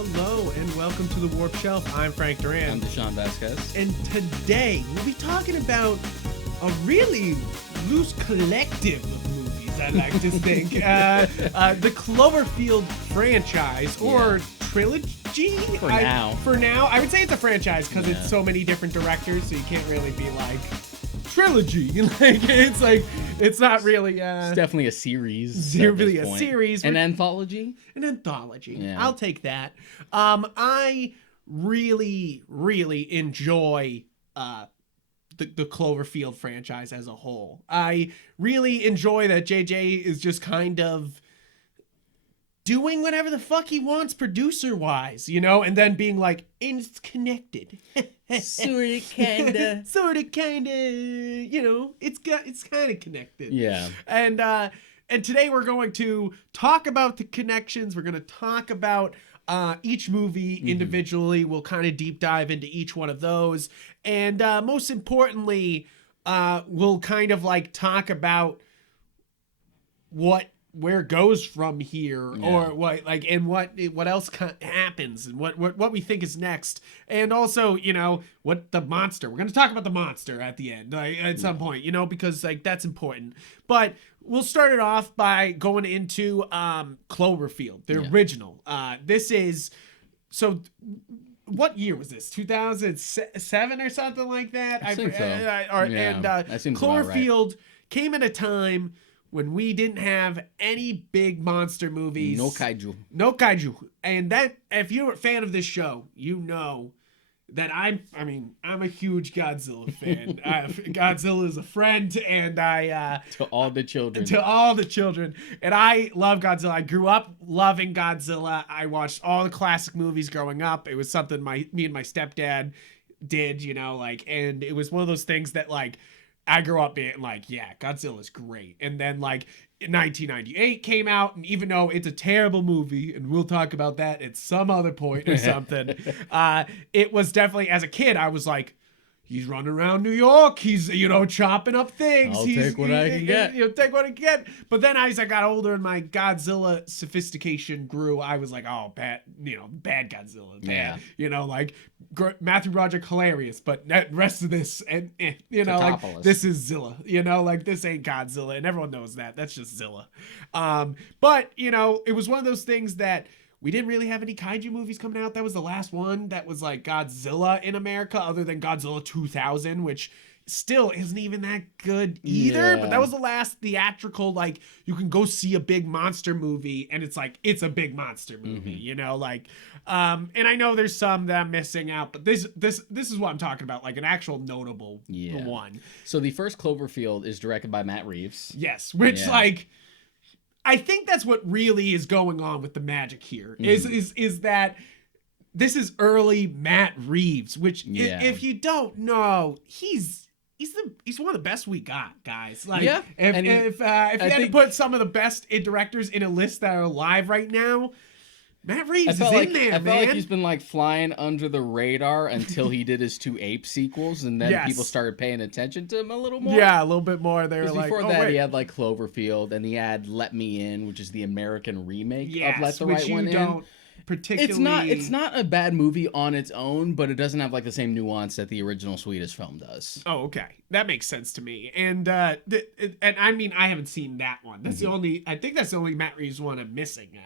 Hello and welcome to the Warp Shelf. I'm Frank Duran. I'm Deshaun Vasquez. And today we'll be talking about a really loose collective of movies, I like to think. The Cloverfield franchise, or trilogy? For now. For now. I would say it's a franchise because it's so many different directors, so you can't really be like, trilogy. It's not really it's definitely a series. Really a series. An anthology? An anthology. Yeah. I'll take that. I really enjoy the Cloverfield franchise as a whole. I really enjoy that JJ is just kind of doing whatever the fuck he wants producer-wise, you know, and then being like, it's connected. Sorta, kinda. Sorta, kinda, you know, it's kind of connected. Yeah. And today we're going to talk about the connections. We're going to talk about each movie individually. We'll kind of deep dive into each one of those. And most importantly, we'll kind of like talk about where it goes from here, or what else happens, and what we think is next, and also, you know, what the monster. We're going to talk about the monster at the end, at some point, you know, because like that's important. But we'll start it off by going into Cloverfield, the original. This is what year was this? 2007 or something like that. I think so. And Cloverfield came at a time when we didn't have any big monster movies. No kaiju. And that, if you're a fan of this show, you know that I'm a huge Godzilla fan. Godzilla is a friend, and to all the children. And I love Godzilla. I grew up loving Godzilla. I watched all the classic movies growing up. It was something me and my stepdad did, you know, like, and it was one of those things that, like, I grew up being like, yeah, Godzilla's great. And then, like, 1998 came out, and even though it's a terrible movie, and we'll talk about that at some other point or something, it was definitely, as a kid, I was like, he's running around New York. He's, you know, chopping up things. I'll take what I can get. You know, take what I can get. But then as I got older and my Godzilla sophistication grew, I was like, oh, bad Godzilla. Bad. Yeah. You know, like, Matthew Broderick, hilarious. But that rest of this, and you know, like, this is Zilla. You know, like, this ain't Godzilla. And everyone knows that. That's just Zilla. But, you know, it was one of those things that we didn't really have any kaiju movies coming out. That was the last one that was like Godzilla in America, other than Godzilla 2000, which still isn't even that good either. Yeah. But that was the last theatrical, like, you can go see a big monster movie and it's like, it's a big monster movie, you know, like, and I know there's some that I'm missing out, but this is what I'm talking about, like an actual notable one. So the first Cloverfield is directed by Matt Reeves. Yes, which like, I think that's what really is going on with the magic here, is that this is early Matt Reeves, which if you don't know, he's one of the best we got, guys. Like, if you had to put some of the best directors in a list that are alive right now, Matt Reeves is in there, man. I felt like he's been like flying under the radar until he did his 2 Ape sequels, and then people started paying attention to him a little more. Yeah, a little bit more. They were like, before that, he had like Cloverfield, and he had Let Me In, which is the American remake of Let the Right One In. Particularly, it's not a bad movie on its own, but it doesn't have like the same nuance that the original Swedish film does. Oh, okay, that makes sense to me. And I mean, I haven't seen that one. That's the only. I think that's the only Matt Reeves one I'm missing.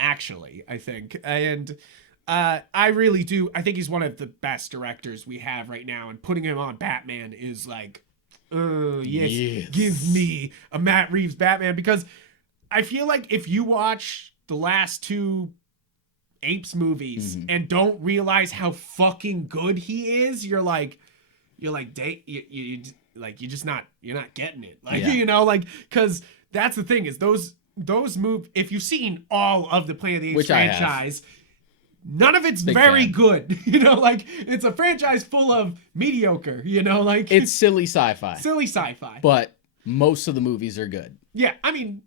Actually, I think, and I really do. I think he's one of the best directors we have right now, and putting him on Batman is like, yes, give me a Matt Reeves Batman, because I feel like if you watch the last 2 Apes movies and don't realize how fucking good he is, you're not getting it, like, you know, like, because that's the thing, is those movies, if you've seen all of the Planet of the Apes franchise, none of it's very good, you know, like, it's a franchise full of mediocre, you know, like, it's silly sci-fi, but most of the movies are good. I mean,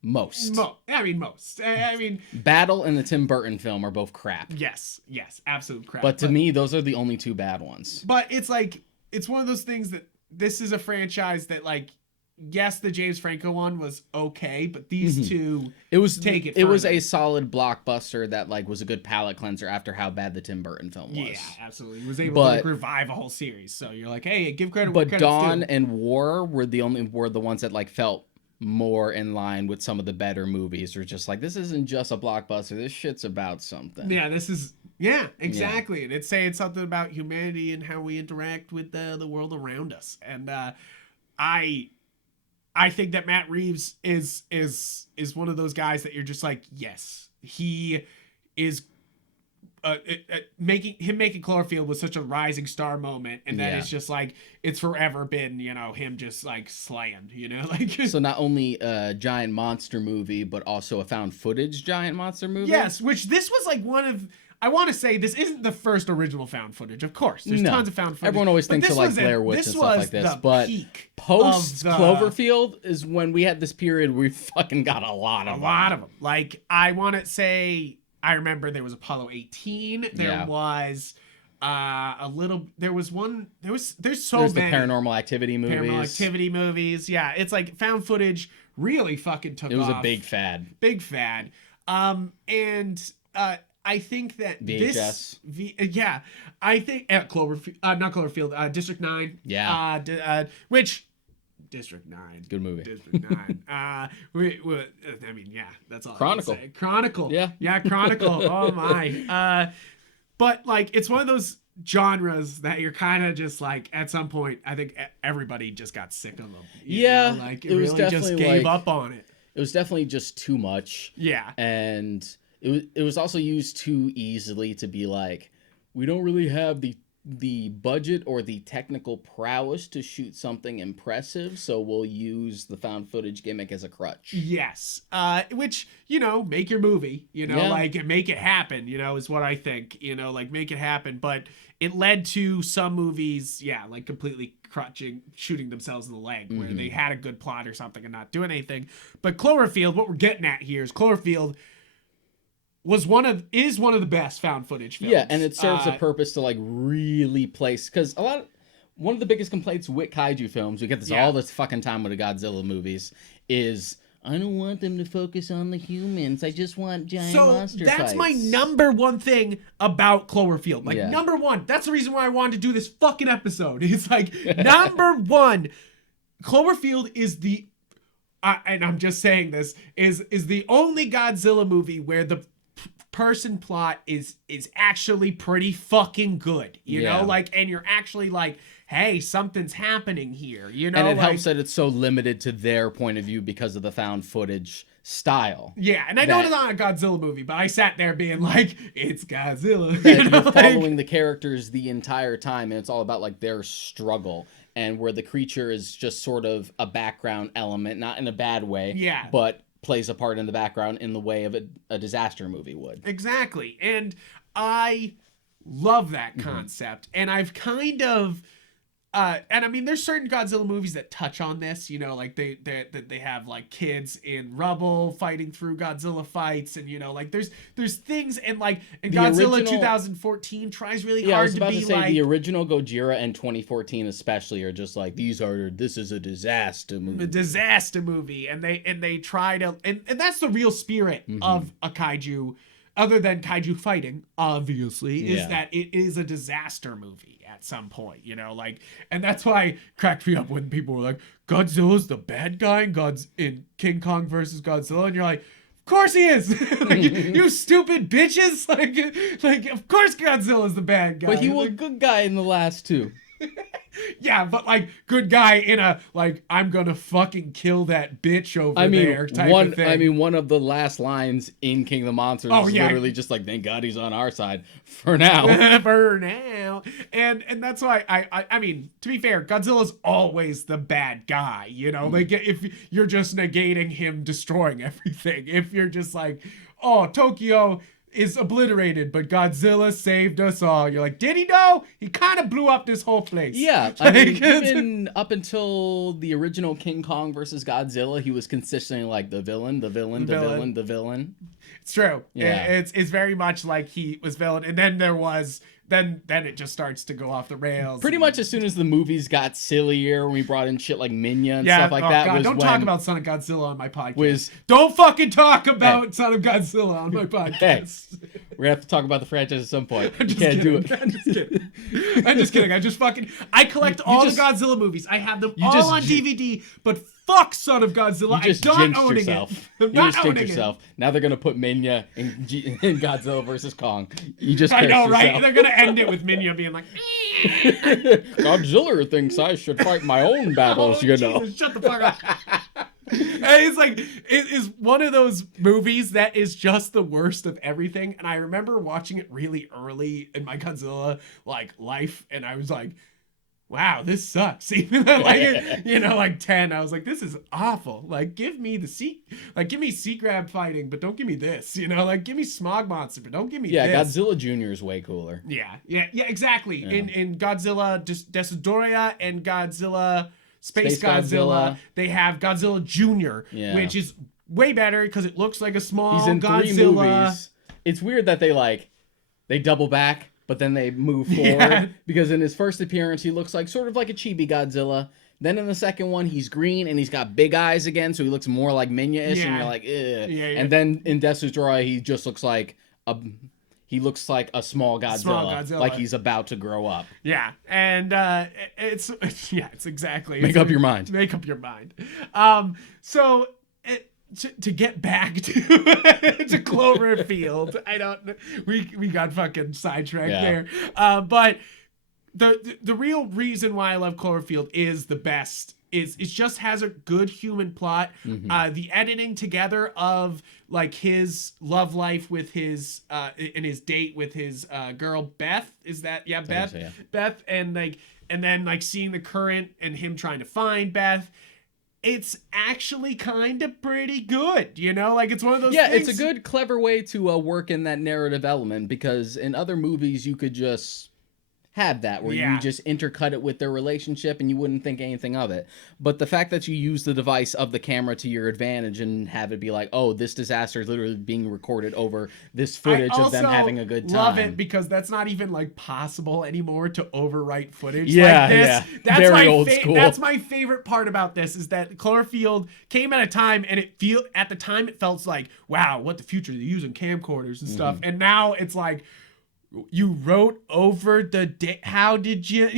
most. Battle and the Tim Burton film are both crap. Yes, absolute crap. But to me, those are the only 2 bad ones. But it's like, it's one of those things that this is a franchise that, like, yes, the James Franco one was okay, but these two it was further. a solid blockbuster that like was a good palate cleanser after how bad the Tim Burton film was. Yeah, absolutely. He was able to like revive a whole series. So you're like, hey, give credit where credit's Dawn due. and War were the ones that like felt more in line with some of the better movies. Or just like, this isn't just a blockbuster. This shit's about something. Yeah, this is. Yeah, exactly. Yeah. And it's saying something about humanity and how we interact with the world around us. And I think that Matt Reeves is one of those guys that you're just like, yes, he is making Cloverfield was such a rising star moment, and that it's just like it's forever been, you know, him just like slaying, you know, like. So not only a giant monster movie, but also a found footage giant monster movie. Yes, which this was like one of. I want to say this isn't the first original found footage. Of course, there's tons of found footage. Everyone always thinks of like Blair Witch and stuff like this, but post Cloverfield is when we had this period where we fucking got a lot of them. Like I want to say, I remember there was Apollo 18. There was there's so many. The Paranormal Activity movies. Yeah, it's like found footage really fucking took off. It was a big fad. I think that VHS. I think Cloverfield, not Cloverfield, District 9. Yeah. Which District 9. Good movie. District 9. I mean, yeah, that's all. Chronicle. I can say. Chronicle. Yeah, Chronicle. Oh my. But like, it's one of those genres that you're kind of just like, at some point, I think everybody just got sick of them. You know? Like it was really just gave up on it. It was definitely just too much. Yeah. And it was also used too easily to be like, we don't really have the budget or the technical prowess to shoot something impressive, so we'll use the found footage gimmick as a crutch. Yes. Which, you know, make your movie, you know, like make it happen, you know, is what I think, you know, like make it happen. But it led to some movies, like completely shooting themselves in the leg, where they had a good plot or something and not doing anything. But Cloverfield, what we're getting at here is Cloverfield is one of the best found footage films. Yeah, and it serves a purpose to like really place, because one of the biggest complaints with kaiju films, we get this all this fucking time with the Godzilla movies, is I don't want them to focus on the humans. I just want giant monster fights. That's my number one thing about Cloverfield. Like number one, that's the reason why I wanted to do this fucking episode. It's like number one, Cloverfield is the and I'm just saying this is the only Godzilla movie where the person plot is actually pretty fucking good, you know, like, and you're actually like, hey, something's happening here, you know. And it helps that it's so limited to their point of view because of the found footage style. Yeah, and I know it's not a Godzilla movie, but I sat there being like, it's Godzilla. You're following the characters the entire time, and it's all about like their struggle, and where the creature is just sort of a background element, not in a bad way, but plays a part in the background in the way of a disaster movie would. Exactly. And I love that concept. And I've kind of and I mean, there's certain Godzilla movies that touch on this, you know, like they have like kids in rubble fighting through Godzilla fights, and you know, like there's things, and like, and Godzilla 2014 tries really hard to be like the original Gojira and 2014 especially are just like, this is a disaster movie. A disaster movie, and they try to, and that's the real spirit of a kaiju, other than kaiju fighting, obviously, is that it is a disaster movie at some point, you know, like, and that's why it cracked me up when people were like, Godzilla's the bad guy in King Kong versus Godzilla, and you're like, of course he is. Like, you stupid bitches. Like of course Godzilla's the bad guy. But he was a good guy in the last two. Yeah, but like good guy in a like, I'm gonna fucking kill that bitch over there type of thing. I mean, one of the last lines in King of the Monsters is literally just like, thank God he's on our side for now. For now. And that's why I mean, to be fair, Godzilla's always the bad guy, you know? Like, if you're just negating him destroying everything, if you're just like, oh, Tokyo is obliterated, but Godzilla saved us all. You're like, did he know? He kind of blew up this whole place. Yeah, I mean, even up until the original King Kong versus Godzilla, he was consistently like the villain. It's true. Yeah. It's very much like he was villain. And then there was then it just starts to go off the rails. Pretty much as soon as the movies got sillier, when we brought in shit like Minya and stuff like that. God, don't talk about Son of Godzilla on my podcast. Don't fucking talk about Son of Godzilla on my podcast. We're gonna have to talk about the franchise at some point. I'm just kidding. I'm just kidding. I collect all the Godzilla movies. I have them all on DVD, but fuck Son of Godzilla. You just I'm not owning yourself. it. I'm not owning yourself. Now they're gonna put Minya in Godzilla versus Kong. You just I know, yourself. right? They're gonna end it with Minya being like, Godzilla thinks I should fight my own battles. Jesus, shut the fuck up. And it's like, it is one of those movies that is just the worst of everything. And I remember watching it really early in my Godzilla life, and I was like, wow, this sucks. Even at like 10, I was like, this is awful. Like, give me give me sea crab fighting, but don't give me this. Give me Smog Monster, but don't give me this. Yeah, Godzilla Junior is way cooler. Yeah, exactly. Yeah. In Godzilla Destroya and Godzilla Space Godzilla, they have Godzilla Junior, which is way better because it looks like a small Godzilla. 3 movies. It's weird that they double back, but then they move forward, because in his first appearance he looks like sort of like a chibi Godzilla. Then in the second one he's green and he's got big eyes again, so he looks more like Minya-ish, and you're like, ugh. And then in Destroya he just looks like a small Godzilla, like he's about to grow up. Yeah, and it's exactly. Make up your mind. Make up your mind. So to get back to Cloverfield, I don't know. We got fucking sidetracked there. But the real reason why I love Cloverfield is the best. It just has a good human plot. The editing together of his love life with his and his date with his girl Beth, is that Beth? So, Beth, and then seeing the current and him trying to find Beth. It's actually kind of pretty good, it's one of those things. It's a good, clever way to work in that narrative element, because in other movies you could just have that where you just intercut it with their relationship and you wouldn't think anything of it. But the fact that you use the device of the camera to your advantage and have it be like, oh, this disaster is literally being recorded over this footage of them having a good time. I love it because that's not even possible anymore to overwrite footage like this. That's very old school. That's my favorite part about this, is that Cloverfield came at a time and at the time it felt like, wow, what the future, they're using camcorders and stuff. And now it's like, you wrote over how did you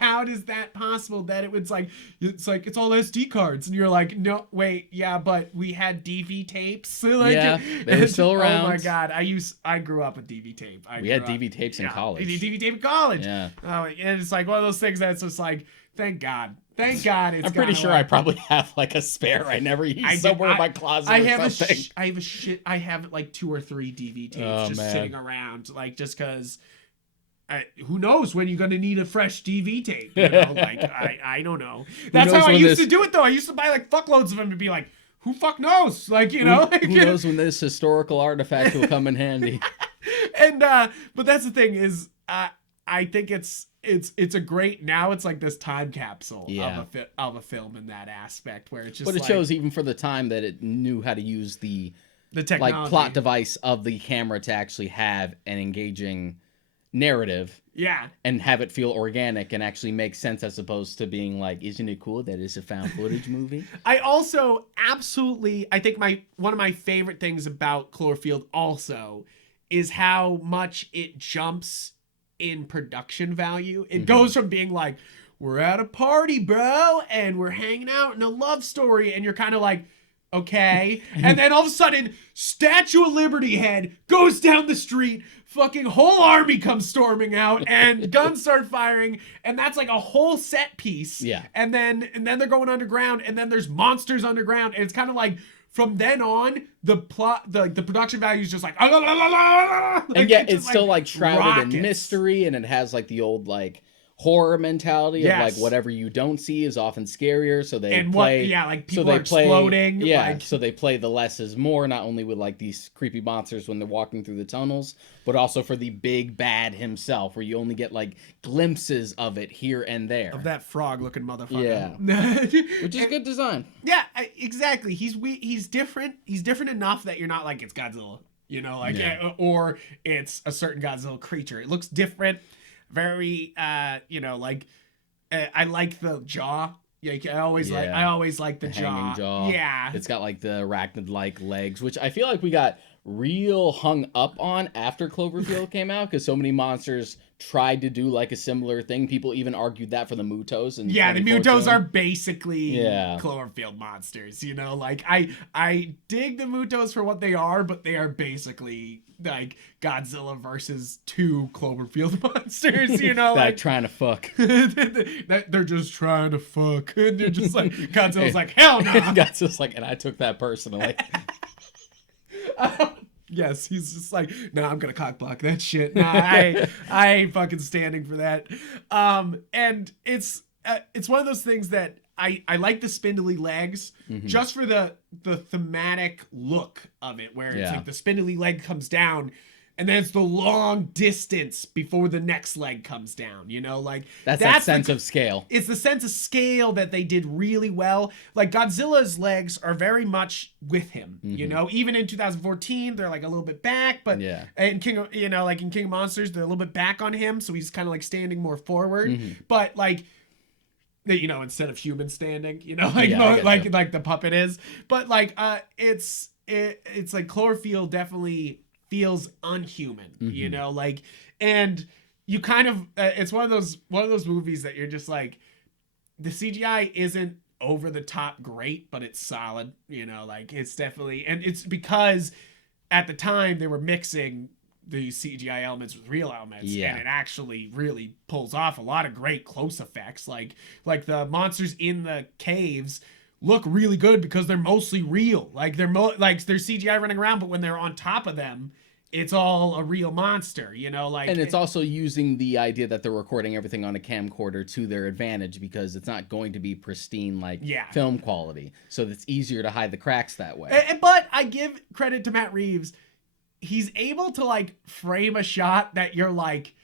how is that possible that it's all SD cards, and you're like, no, wait, but we had DV tapes. They were still around. Oh my god, I grew up with DV tape. We had DV tapes in college. DV tape in college. Yeah. And it's like one of those things that's just like, thank God it's I'm pretty sure I probably have a spare I never use somewhere in my closet or something. I have 2 or 3 DV tapes sitting around, just because who knows when you're going to need a fresh DV tape, I don't know. That's how I used to do it, though. I used to buy fuckloads of them to be like, who fuck knows? Who knows when this historical artifact will come in handy. And but that's the thing is, I think it's a great, now it's this time capsule of a film in that aspect, where it's just. But it shows even for the time that it knew how to use the technology, plot device of the camera to actually have an engaging narrative. Yeah. And have it feel organic and actually make sense, as opposed to being isn't it cool that it's a found footage movie? I also I think one of my favorite things about Cloverfield also is how much it jumps in production value. It goes from being we're at a party, bro, and we're hanging out in a love story, and you're kind of like, okay. And then all of a sudden, Statue of Liberty head goes down the street, fucking whole army comes storming out, and guns start firing, and that's a whole set piece. Yeah. And then they're going underground, and then there's monsters underground, and it's kind of from then on, the plot, the production value is just and yet it's still shrouded rockets in mystery, and it has the old horror mentality of whatever you don't see is often scarier. So they people are exploding. So they play the less is more, not only with these creepy monsters when they're walking through the tunnels, but also for the big bad himself, where you only get glimpses of it here and there. Of that frog looking motherfucker. Yeah. Which is good design. Yeah, exactly. He's different. He's different enough that you're not it's Godzilla. like, or it's a certain Godzilla creature. It looks different, very, like, I like the jaw. Like, I always like the hanging jaw. Yeah. It's got like the arachnid-like legs, which I feel like we got real hung up on after Cloverfield came out, because so many monsters tried to do like a similar thing. People even argued that for the Mutos. And the Mutos are basically Cloverfield monsters. Like, I dig the Mutos for what they are, but they are basically like Godzilla versus 2 Cloverfield monsters. Like trying to fuck. They're just trying to fuck. And you're just like, Godzilla's like, hell no. Godzilla's like, and I took that personally. Yes, he's just like, no, I'm gonna cockblock that shit. Nah, I ain't fucking standing for that. And it's one of those things that I like the spindly legs, just for the thematic look of it, where it's like the spindly leg comes down, and then it's the long distance before the next leg comes down, like that's that sense of scale. It's the sense of scale that they did really well. Like, Godzilla's legs are very much with him, even in 2014, they're like a little bit back, but in King of, like in King of Monsters, they're a little bit back on him. So he's kind of like standing more forward, but like, instead of human standing, like the puppet is, but like, it's like Cloverfield definitely feels unhuman, like, and you kind of, it's one of those movies that you're just like, the CGI isn't over the top great, but it's solid, like, it's definitely, and it's because at the time they were mixing the CGI elements with real elements, and it actually really pulls off a lot of great close effects, like the monsters in the caves look really good because they're mostly real. Like, they're there's CGI running around, but when they're on top of them, it's all a real monster, like. And it's also using the idea that they're recording everything on a camcorder to their advantage, because it's not going to be pristine like film quality. So it's easier to hide the cracks that way. But I give credit to Matt Reeves. He's able to like frame a shot that you're like,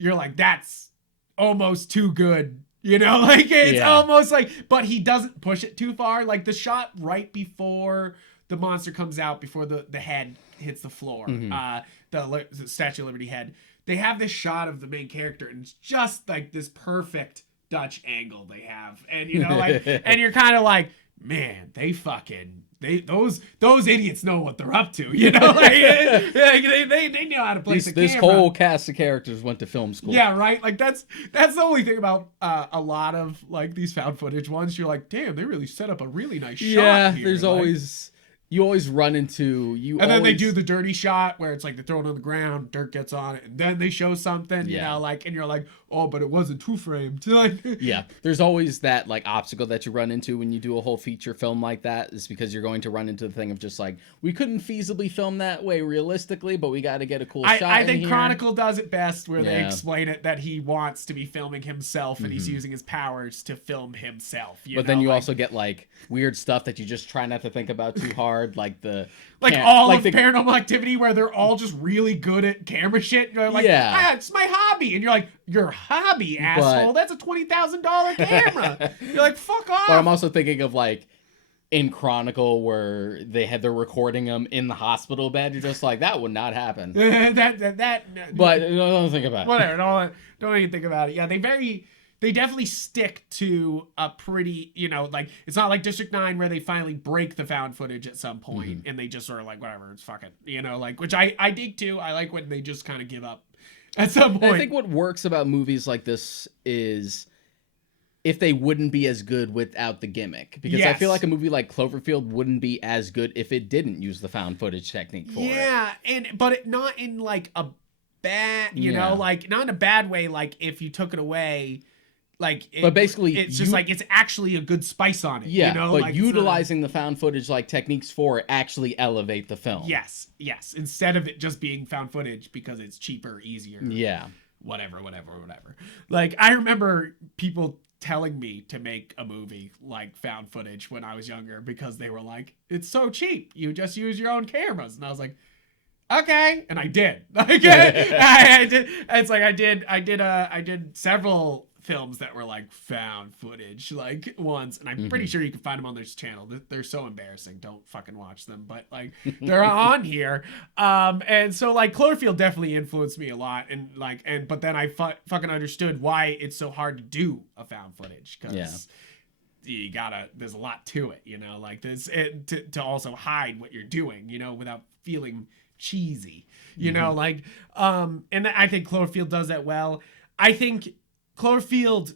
that's almost too good. Like, it's almost like, but he doesn't push it too far. Like, the shot right before the monster comes out, before the head hits the floor, the Statue of Liberty head, they have this shot of the main character, and it's just like this perfect Dutch angle they have. And, like, and you're kind of like, man, those idiots know what they're up to, like, they know how to place the camera. This whole cast of characters went to film school. Yeah, right. Like, that's the only thing about a lot of like these found footage ones. You're like, damn, they really set up a really nice shot here. Yeah, there's always. You always run into then they do the dirty shot where it's like they throw it on the ground, dirt gets on it, and then they show something, like, and you're like, oh, but it wasn't two framed. Yeah, there's always that like obstacle that you run into when you do a whole feature film like that, is because you're going to run into the thing of just like, we couldn't feasibly film that way realistically, but we got to get a cool shot. I think Chronicle does it best, where they explain it that he wants to be filming himself, and he's using his powers to film himself. But then you also get like weird stuff that you just try not to think about too hard. Like all of Paranormal Activity, where they're all just really good at camera shit. You're like, it's my hobby, and you're like, your hobby, asshole? That's a $20,000 camera. You're like, fuck off. But I'm also thinking of like in Chronicle, where they're recording them in the hospital bed. You're just like, that would not happen. But don't think about it. Whatever. Don't even think about it. Yeah, they definitely stick to a pretty, like, it's not like District 9 where they finally break the found footage at some point, and they just sort of like, whatever, it's fuck it, like, which I dig too. I like when they just kind of give up at some point. I think what works about movies like this is if they wouldn't be as good without the gimmick, because I feel like a movie like Cloverfield wouldn't be as good if it didn't use the found footage technique for it. Yeah, but not in like a bad, like not in a bad way, like if you took it away. But basically, it's just like, it's actually a good spice on it. Yeah, but like, utilizing the found footage like techniques for it actually elevate the film. Yes. Instead of it just being found footage because it's cheaper, easier. Yeah. Whatever. Like, I remember people telling me to make a movie like found footage when I was younger, because they were like, it's so cheap. You just use your own cameras. And I was like, okay, and I did. Like, I did. It's like I did several films that were like found footage like ones, and I'm pretty sure you can find them on this channel. They're so embarrassing, don't fucking watch them, but like they're on here. And so like Cloverfield definitely influenced me a lot, and like but then I fucking understood why it's so hard to do a found footage, because you gotta, there's a lot to it, you know, like this to also hide what you're doing, you know, without feeling cheesy, you know, like and I think Cloverfield does that well. I think Cloverfield,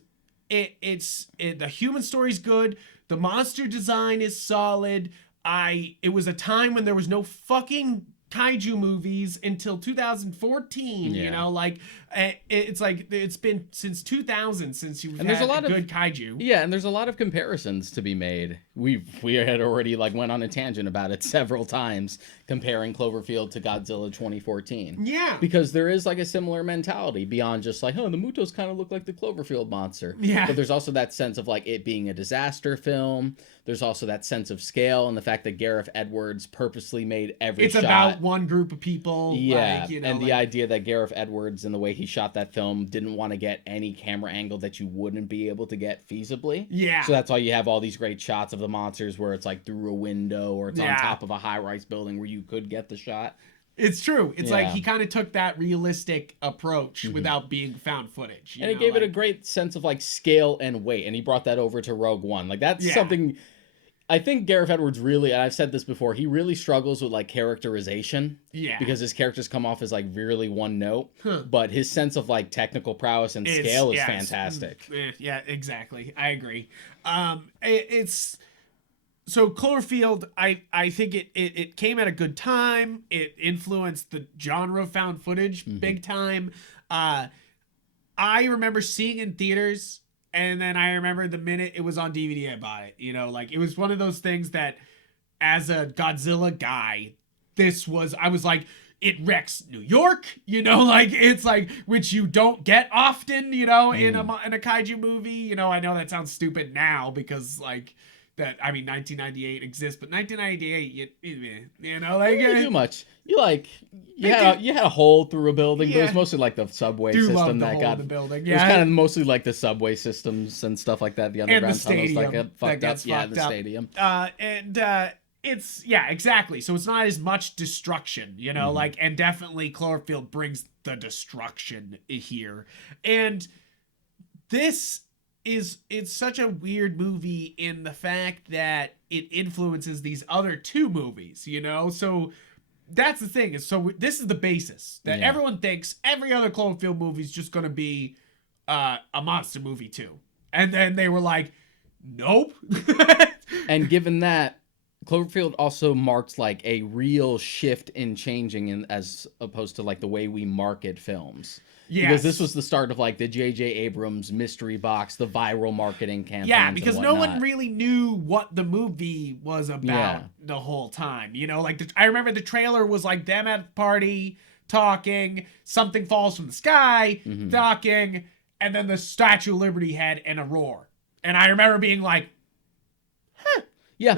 the human story's good, the monster design is solid. It was a time when there was no fucking kaiju movies until 2014, you know, like it's like it's been since 2000 since you've had a lot of good kaiju. Yeah, and there's a lot of comparisons to be made. We had already like went on a tangent about it several times, comparing Cloverfield to Godzilla 2014. Yeah, because there is like a similar mentality beyond just like, oh, the Mutos kind of look like the Cloverfield monster. Yeah, but there's also that sense of like it being a disaster film. There's also that sense of scale and the fact that Gareth Edwards purposely made every shot. It's about one group of people. Yeah, like, you know, and the idea that Gareth Edwards and the way he shot that film didn't want to get any camera angle that you wouldn't be able to get feasibly. Yeah. So that's why you have all these great shots of the monsters where it's like through a window or it's on top of a high-rise building where you could get the shot. It's true. It's like he kind of took that realistic approach without being found footage. And it gave it a great sense of like scale and weight. And he brought that over to Rogue One. Like that's something... I think Gareth Edwards really, and I've said this before, he really struggles with like characterization. Yeah. Because his characters come off as like really one note. But his sense of like technical prowess and scale is fantastic. Yeah, exactly. I agree. It's... So Cloverfield, I think it came at a good time. It influenced the genre of found footage big time. I remember seeing it in theaters, and then I remember the minute it was on DVD, I bought it. You know, like it was one of those things that, as a Godzilla guy, I was like, it wrecks New York, you know, like it's like, which you don't get often, you know, in a kaiju movie. You know, I know that sounds stupid now because like. That, I mean, 1998 exists, but 1998, you know, like too much. You had a hole through a building, but it was mostly like the subway system that got the building. Yeah, it was kind of mostly like the subway systems and stuff like that. The underground tunnels that get fucked up. Yeah, the stadium. It's exactly. So it's not as much destruction, you know, like, and definitely Cloverfield brings the destruction here, and it's such a weird movie in the fact that it influences these other two movies, you know? So that's the thing. This is the basis that everyone thinks every other Cloverfield movie is just going to be a monster movie too. And then they were like, nope. And given that, Cloverfield also marks like a real shift in changing as opposed to like the way we market films. Yes. Because this was the start of like the J.J. Abrams mystery box, the viral marketing campaigns. Yeah, because no one really knew what the movie was about the whole time. You know, like I remember the trailer was like them at a party talking, something falls from the sky, talking, and then the Statue of Liberty head and a roar. And I remember being like, huh. Yeah.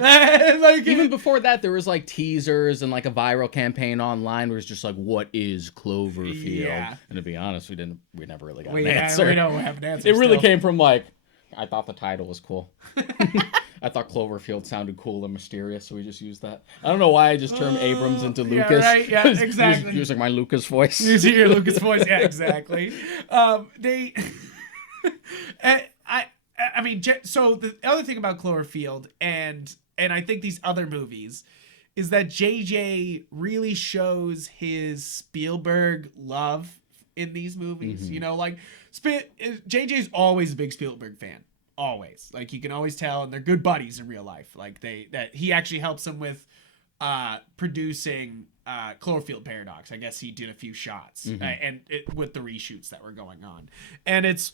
Like, even before that, there was like teasers and like a viral campaign online where it's just like, what is Cloverfield? Yeah. And to be honest, we never really got an answer. We don't have an answer. It really came from like, I thought the title was cool. I thought Cloverfield sounded cool and mysterious, so we just used that. I don't know why I just turned Abrams into Lucas. Right, yeah, exactly. Using my Lucas voice. Using your Lucas voice, yeah, exactly. I mean, so the other thing about Cloverfield and I think these other movies is that JJ really shows his Spielberg love in these movies. You know, like JJ's always a big Spielberg fan. Always. Like you can always tell, and they're good buddies in real life. Like that he actually helps him with producing Cloverfield Paradox. I guess he did a few shots with the reshoots that were going on. And it's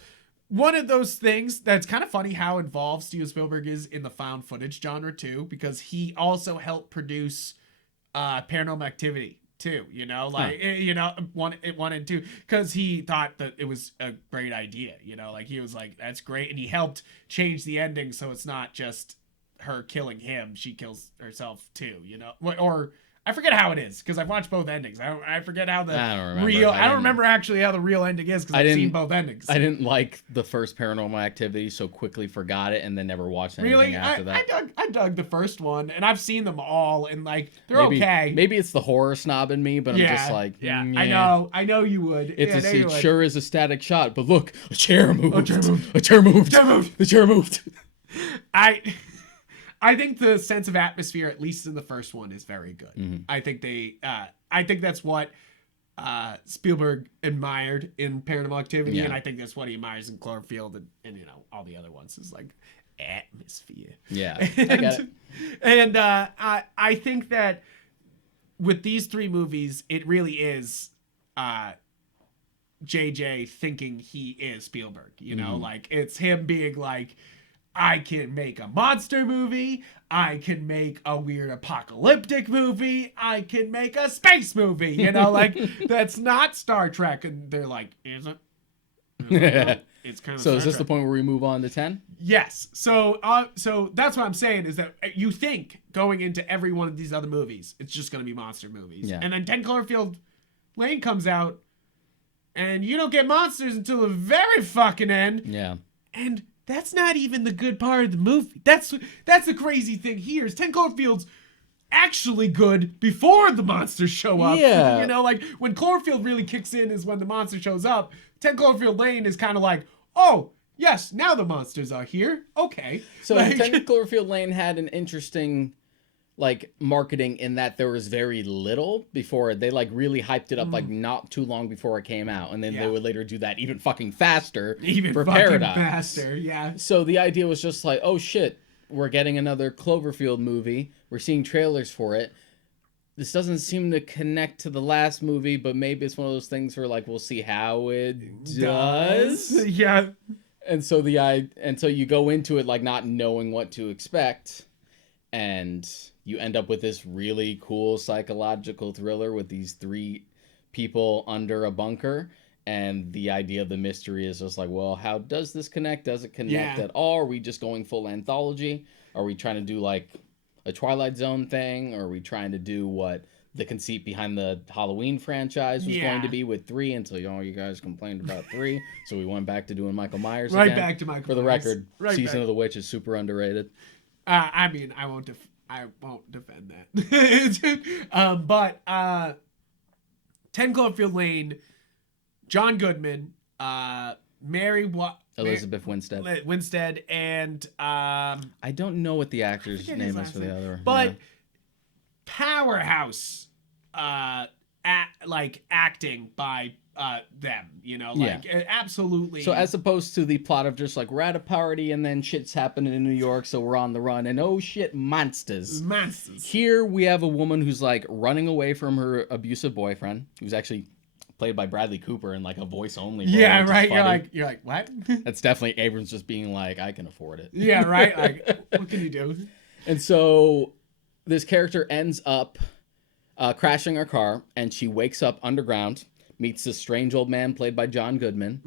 one of those things that's kind of funny how involved Steven Spielberg is in the found footage genre too, because he also helped produce Paranormal Activity too, you know, like, you know, one and two, because he thought that it was a great idea, you know, like he was like, that's great. And he helped change the ending so it's not just her killing him, she kills herself too, you know, or I forget how it is because I've watched both endings. I forget how the I don't remember. real. I don't remember actually how the real ending is because I've seen both endings. I didn't like the first Paranormal Activity, so quickly forgot it and then never watched anything after that. I dug the first one, and I've seen them all, and like they're okay. Maybe it's the horror snob in me, but I'm just like, I know you would. It sure is a static shot, but look, a chair moved. A chair moved. The chair moved. I think the sense of atmosphere, at least in the first one, is very good. Mm-hmm. I think that's what Spielberg admired in Paranormal Activity, and I think that's what he admires in Cloverfield, and all the other ones is like atmosphere. Yeah, I get it. And I think that with these three movies, it really is JJ thinking he is Spielberg. Like it's him being like, I can make a monster movie. I can make a weird apocalyptic movie. I can make a space movie. Like that's not Star Trek. And they're like, is it? It's kind of. So is this the point where we move on to 10? Yes. So that's what I'm saying is that you think going into every one of these other movies, it's just going to be monster movies. Yeah. And then 10 Cloverfield Lane comes out, and you don't get monsters until the very fucking end. Yeah. And that's not even the good part of the movie. That's the crazy thing here is 10 Cloverfield's actually good before the monsters show up. Yeah. Like when Cloverfield really kicks in is when the monster shows up. 10 Cloverfield Lane is kind of like, oh, yes, now the monsters are here. Okay. So 10 Cloverfield Lane had an interesting marketing in that there was very little before. They really hyped it up not too long before it came out, and then they would later do that even fucking faster for Paradox. Faster, yeah. So the idea was just like, oh shit, we're getting another Cloverfield movie. We're seeing trailers for it. This doesn't seem to connect to the last movie, but maybe it's one of those things where we'll see how it does. Yeah. And so you go into it not knowing what to expect, and you end up with this really cool psychological thriller with these three people under a bunker. And the idea of the mystery is just well, how does this connect? Does it connect at all? Are we just going full anthology? Are we trying to do a Twilight Zone thing? Or are we trying to do what the conceit behind the Halloween franchise was going to be with 3 until you guys complained about 3? So we went back to doing Michael Myers again. Back to Michael For the Myers. record, Season of the Witch is super underrated. I won't defend that. But 10 Cloverfield Lane, John Goodman, Elizabeth Winstead, and I don't know what the actor's name is for the other. But powerhouse acting by them, absolutely. So as opposed to the plot of just we're at a party and then shit's happening in New York, so we're on the run, and oh shit, monsters. Here we have a woman who's running away from her abusive boyfriend, who's actually played by Bradley Cooper in a voice only role. Yeah, right. You're like what? That's definitely Abrams just being I can afford it. Yeah, right. What can you do? And so this character ends up crashing her car, and she wakes up underground, meets this strange old man played by John Goodman,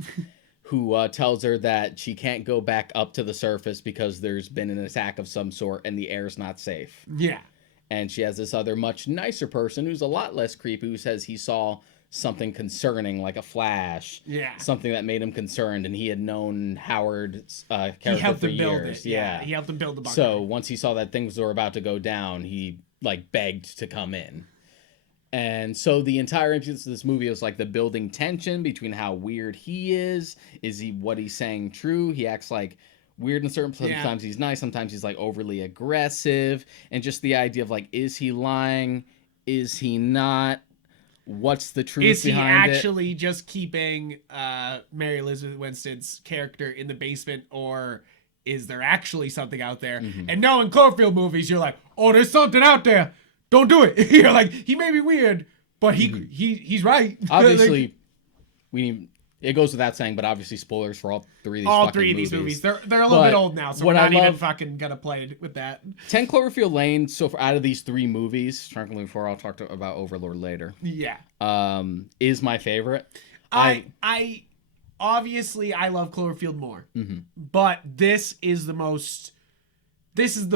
who tells her that she can't go back up to the surface because there's been an attack of some sort and the air's not safe. Yeah. And she has this other much nicer person who's a lot less creepy, who says he saw something concerning, like a flash. Yeah. Something that made him concerned, and he had known Howard's character for years. Yeah. He helped him build the bunker. So once he saw that things were about to go down, he begged to come in. And so the entire impetus of this movie was the building tension between how weird he is. Is what he's saying true? He acts weird in certain places. Sometimes he's nice. Sometimes he's overly aggressive. And just the idea of is he lying? Is he not? What's the truth behind it? Is he actually just keeping Mary Elizabeth Winstead's character in the basement, or is there actually something out there? Mm-hmm. And no, in Cloverfield movies, you're oh, there's something out there. Don't do it. You're he may be weird, but he's right. Obviously, it goes without saying, but obviously spoilers for all three of these movies. They're a little bit old now, so we're not even fucking gonna play with that. 10 Cloverfield Lane, so out of these 3 movies, frankly, before I'll talk about Overlord later. Yeah. Is my favorite. I obviously I love Cloverfield more. Mm-hmm. But this is the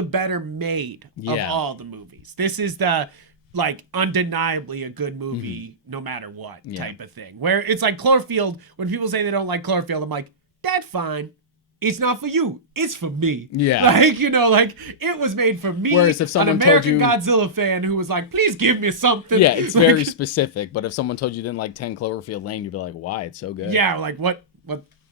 better made of all the movies. This is the like undeniably a good movie no matter what type of thing. Where it's like Cloverfield, when people say they don't like Cloverfield, I'm like, that's fine. It's not for you. It's for me. Yeah. Like, you know, like it was made for me. Whereas if someone an American told you, Godzilla fan who was like, please give me something. Yeah, it's like, very specific. But if someone told you didn't like 10 Cloverfield Lane, you'd be like, why? It's so good. Yeah, like what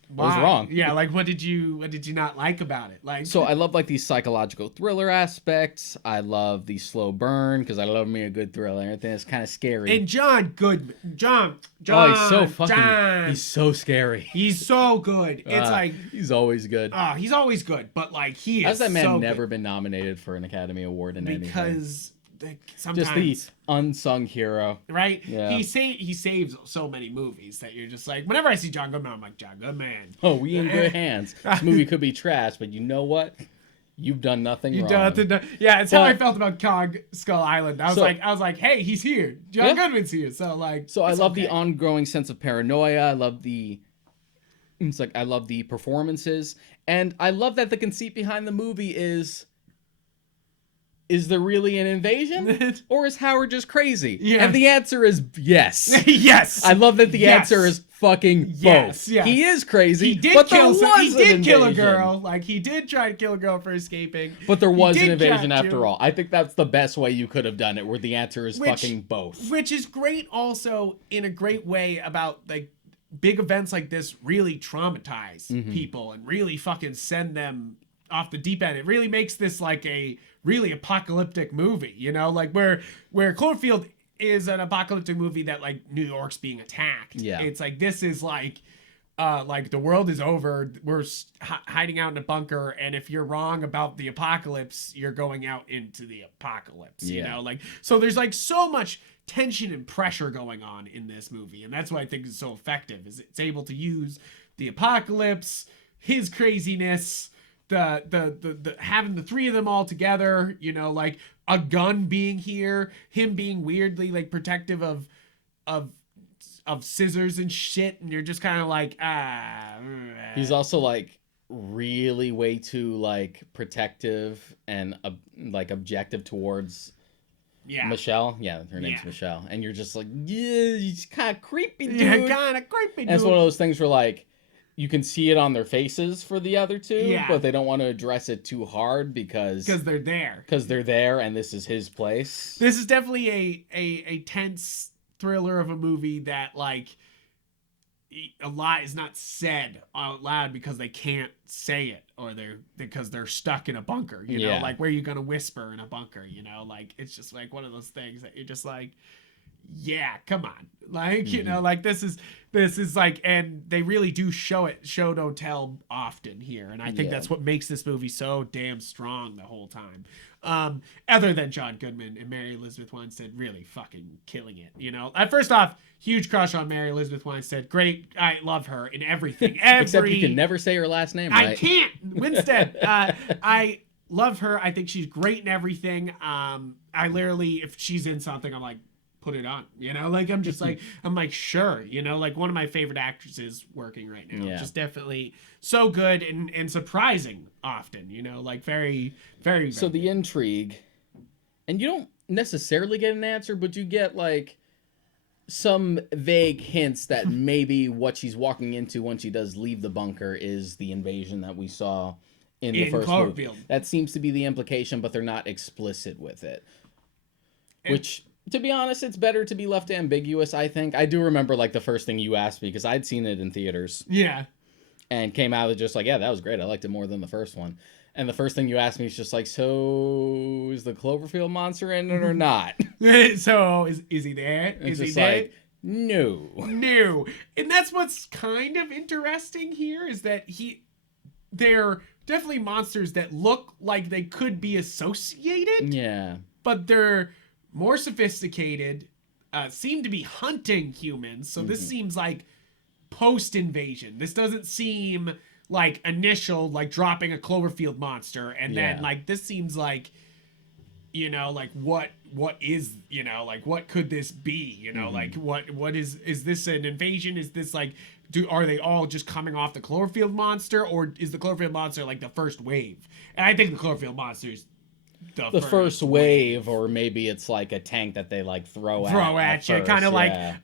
was wrong? Yeah, like what did you not like about it? Like, so I love like these psychological thriller aspects. I love the slow burn because I love me a good thriller. Everything that's kind of scary. And John Goodman, John, oh, he's so fucking, John. He's so scary. He's so good. It's like he's always good. He's always good, but like he is. How's that man so never good. Been nominated for an Academy Award in anything? Because sometimes just the unsung hero, right? Yeah. He saves so many movies that you're just like, whenever I see John Goodman, I'm like, John Goodman. Oh, we in good hands. This movie could be trash, but you know what? You've done nothing wrong. Yeah, it's how I felt about Kong Skull Island. I was like, hey, he's here. John Goodman's here. So like, so I love the ongoing sense of paranoia. I love the performances, and I love that the conceit behind the movie is there really an invasion? Or is Howard just crazy? Yeah. And the answer is yes. Yes. I love that the answer is fucking both. Yeah. He is crazy, he did but kill there was he did kill a invasion. girl. Like, he did try to kill a girl for escaping. But there was an invasion capture- after all. I think that's the best way you could have done it, where the answer is fucking both. Which is great also in a great way about, like, big events like this really traumatize people and really fucking send them off the deep end. It really makes this like a really apocalyptic movie, you know, like where Cloverfield is an apocalyptic movie that like New York's being attacked. Yeah. It's like, this is like the world is over. We're hiding out in a bunker. And if you're wrong about the apocalypse, you're going out into the apocalypse, you know, like, so there's like so much tension and pressure going on in this movie. And that's why I think it's so effective, is it's able to use the apocalypse, his craziness, the having the three of them all together, you know, like a gun being here, him being weirdly like protective of scissors and shit, and you're just kind of like, He's also like really way too like protective and like objective towards Michelle. Yeah, her name's Michelle. And you're just like, yeah, he's kind of creepy, dude. Yeah, kind of creepy, dude. And it's one of those things where like, you can see it on their faces for the other two, but they don't want to address it too hard because they're there. Because they're there, and this is his place. This is definitely a tense thriller of a movie that like a lot is not said out loud because they can't say it, or because they're stuck in a bunker. You know, like, where are you gonna whisper in a bunker? You know, like, it's just like one of those things that you're just like, yeah, come on. Like, you know, like this is like, and they really do show don't tell often here. And I think that's what makes this movie so damn strong the whole time. Other than John Goodman and Mary Elizabeth Winstead really fucking killing it. You know, first off, huge crush on Mary Elizabeth Winstead. Great. I love her in everything. Except you can never say her last name, right? I can't. Winstead. I love her. I think she's great in everything. I literally, if she's in something, I'm like, put it on, you know, like, I'm just like, I'm like, sure, you know, like, one of my favorite actresses working right now. Just definitely so good and surprising often, you know, like very, very, very so the good. Intrigue, and you don't necessarily get an answer, but you get like some vague hints that maybe what she's walking into when she does leave the bunker is the invasion that we saw in the first movie. That seems to be the implication, but they're not explicit with it, which, to be honest, it's better to be left ambiguous, I think. I do remember, like, the first thing you asked me, because I'd seen it in theaters. Yeah. And came out of it just like, yeah, that was great. I liked it more than the first one. And the first thing you asked me is just like, so is the Cloverfield monster in it or not? So is he there? Is he there? Like, no. No. And that's what's kind of interesting here, is that they're definitely monsters that look like they could be associated. Yeah. But they're more sophisticated, seem to be hunting humans. So this seems like post-invasion. This doesn't seem like initial, like dropping a Cloverfield monster. And then like, this seems like, you know, like what is, you know, like what could this be? You know, like what is this an invasion? Is this like, are they all just coming off the Cloverfield monster, or is the Cloverfield monster like the first wave? And I think the Cloverfield monsters the first wave, or maybe it's like a tank that they like throw at you, kind of like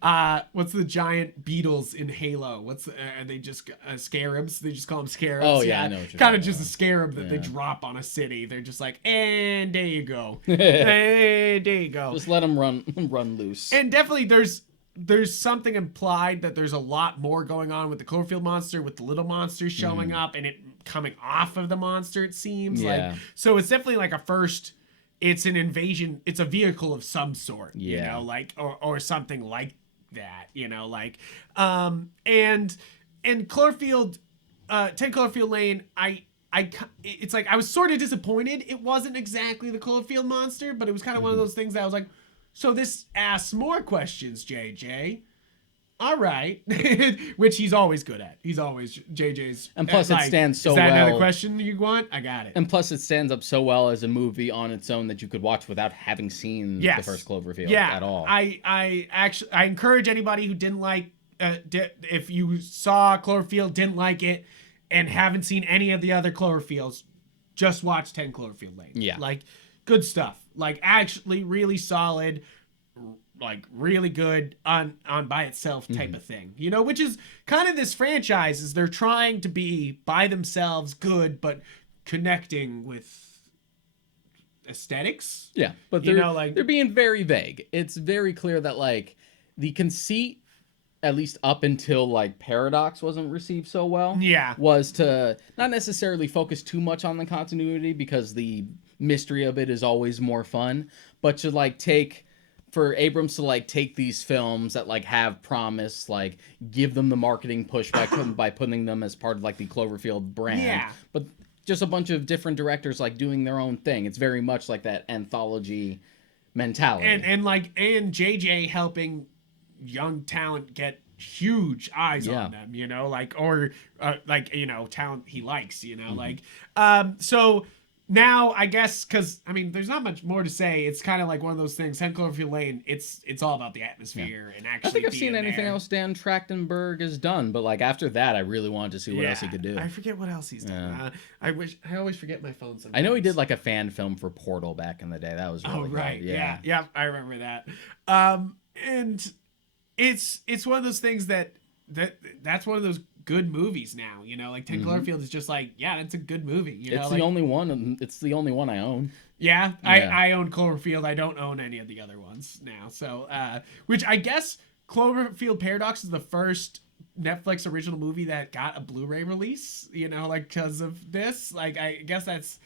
what's the giant beetles in Halo? Are they just scarabs? They just call them scarabs. Oh yeah, I know. Kind of just a scarab that they drop on a city. They're just like, and there you go, there you go. Just let them run loose. And definitely, there's something implied that there's a lot more going on with the Cloverfield monster, with the little monster showing up and it coming off of the monster, it seems like. So it's definitely like it's an invasion, it's a vehicle of some sort, you know, like or something like that, you know, like and Cloverfield 10 Cloverfield Lane, it's like I was sort of disappointed it wasn't exactly the Cloverfield monster, but it was kind of one of those things that I was like, so this asks more questions, JJ. All right. Which he's always good at. He's always JJ's. And plus it stands so well. Is that another question you want? I got it. And plus it stands up so well as a movie on its own that you could watch without having seen the first Cloverfield at all. I encourage anybody who didn't like, if you saw Cloverfield, didn't like it, and haven't seen any of the other Cloverfields, just watch 10 Cloverfield Lane. Yeah. Like, good stuff. Like, actually really solid, like really good on by itself type of thing, you know, which is kind of this franchise, is they're trying to be by themselves good, but connecting with aesthetics. Yeah, but they're being very vague. It's very clear that like the conceit, at least up until like Paradox wasn't received so well, was to not necessarily focus too much on the continuity, because the mystery of it is always more fun, but to like for Abrams to like take these films that like have promise, like give them the marketing push by putting them as part of like the Cloverfield brand, but just a bunch of different directors like doing their own thing. It's very much like that anthology mentality, and JJ helping young talent get huge eyes on them, you know, like, or like, you know, talent he likes, you know, like so now, I guess, because, I mean, there's not much more to say. It's kind of like one of those things. 10 Cloverfield Lane, it's all about the atmosphere and actually. I think I've seen anything else Dan Trachtenberg has done, but like after that, I really wanted to see what else he could do. I forget what else he's done. I always forget my phone sometimes. I know he did like a fan film for Portal back in the day. That was really right. Cool. Yeah, I remember that. And it's one of those things that's one of those good movies now, you know, like 10 Cloverfield is just like, that's a good movie, you know. It's the only one. It's the only one I own. I own Cloverfield. I don't own any of the other ones now, so which I guess Cloverfield Paradox is the first Netflix original movie that got a Blu-ray release, you know, like because of this. Like, I guess that's,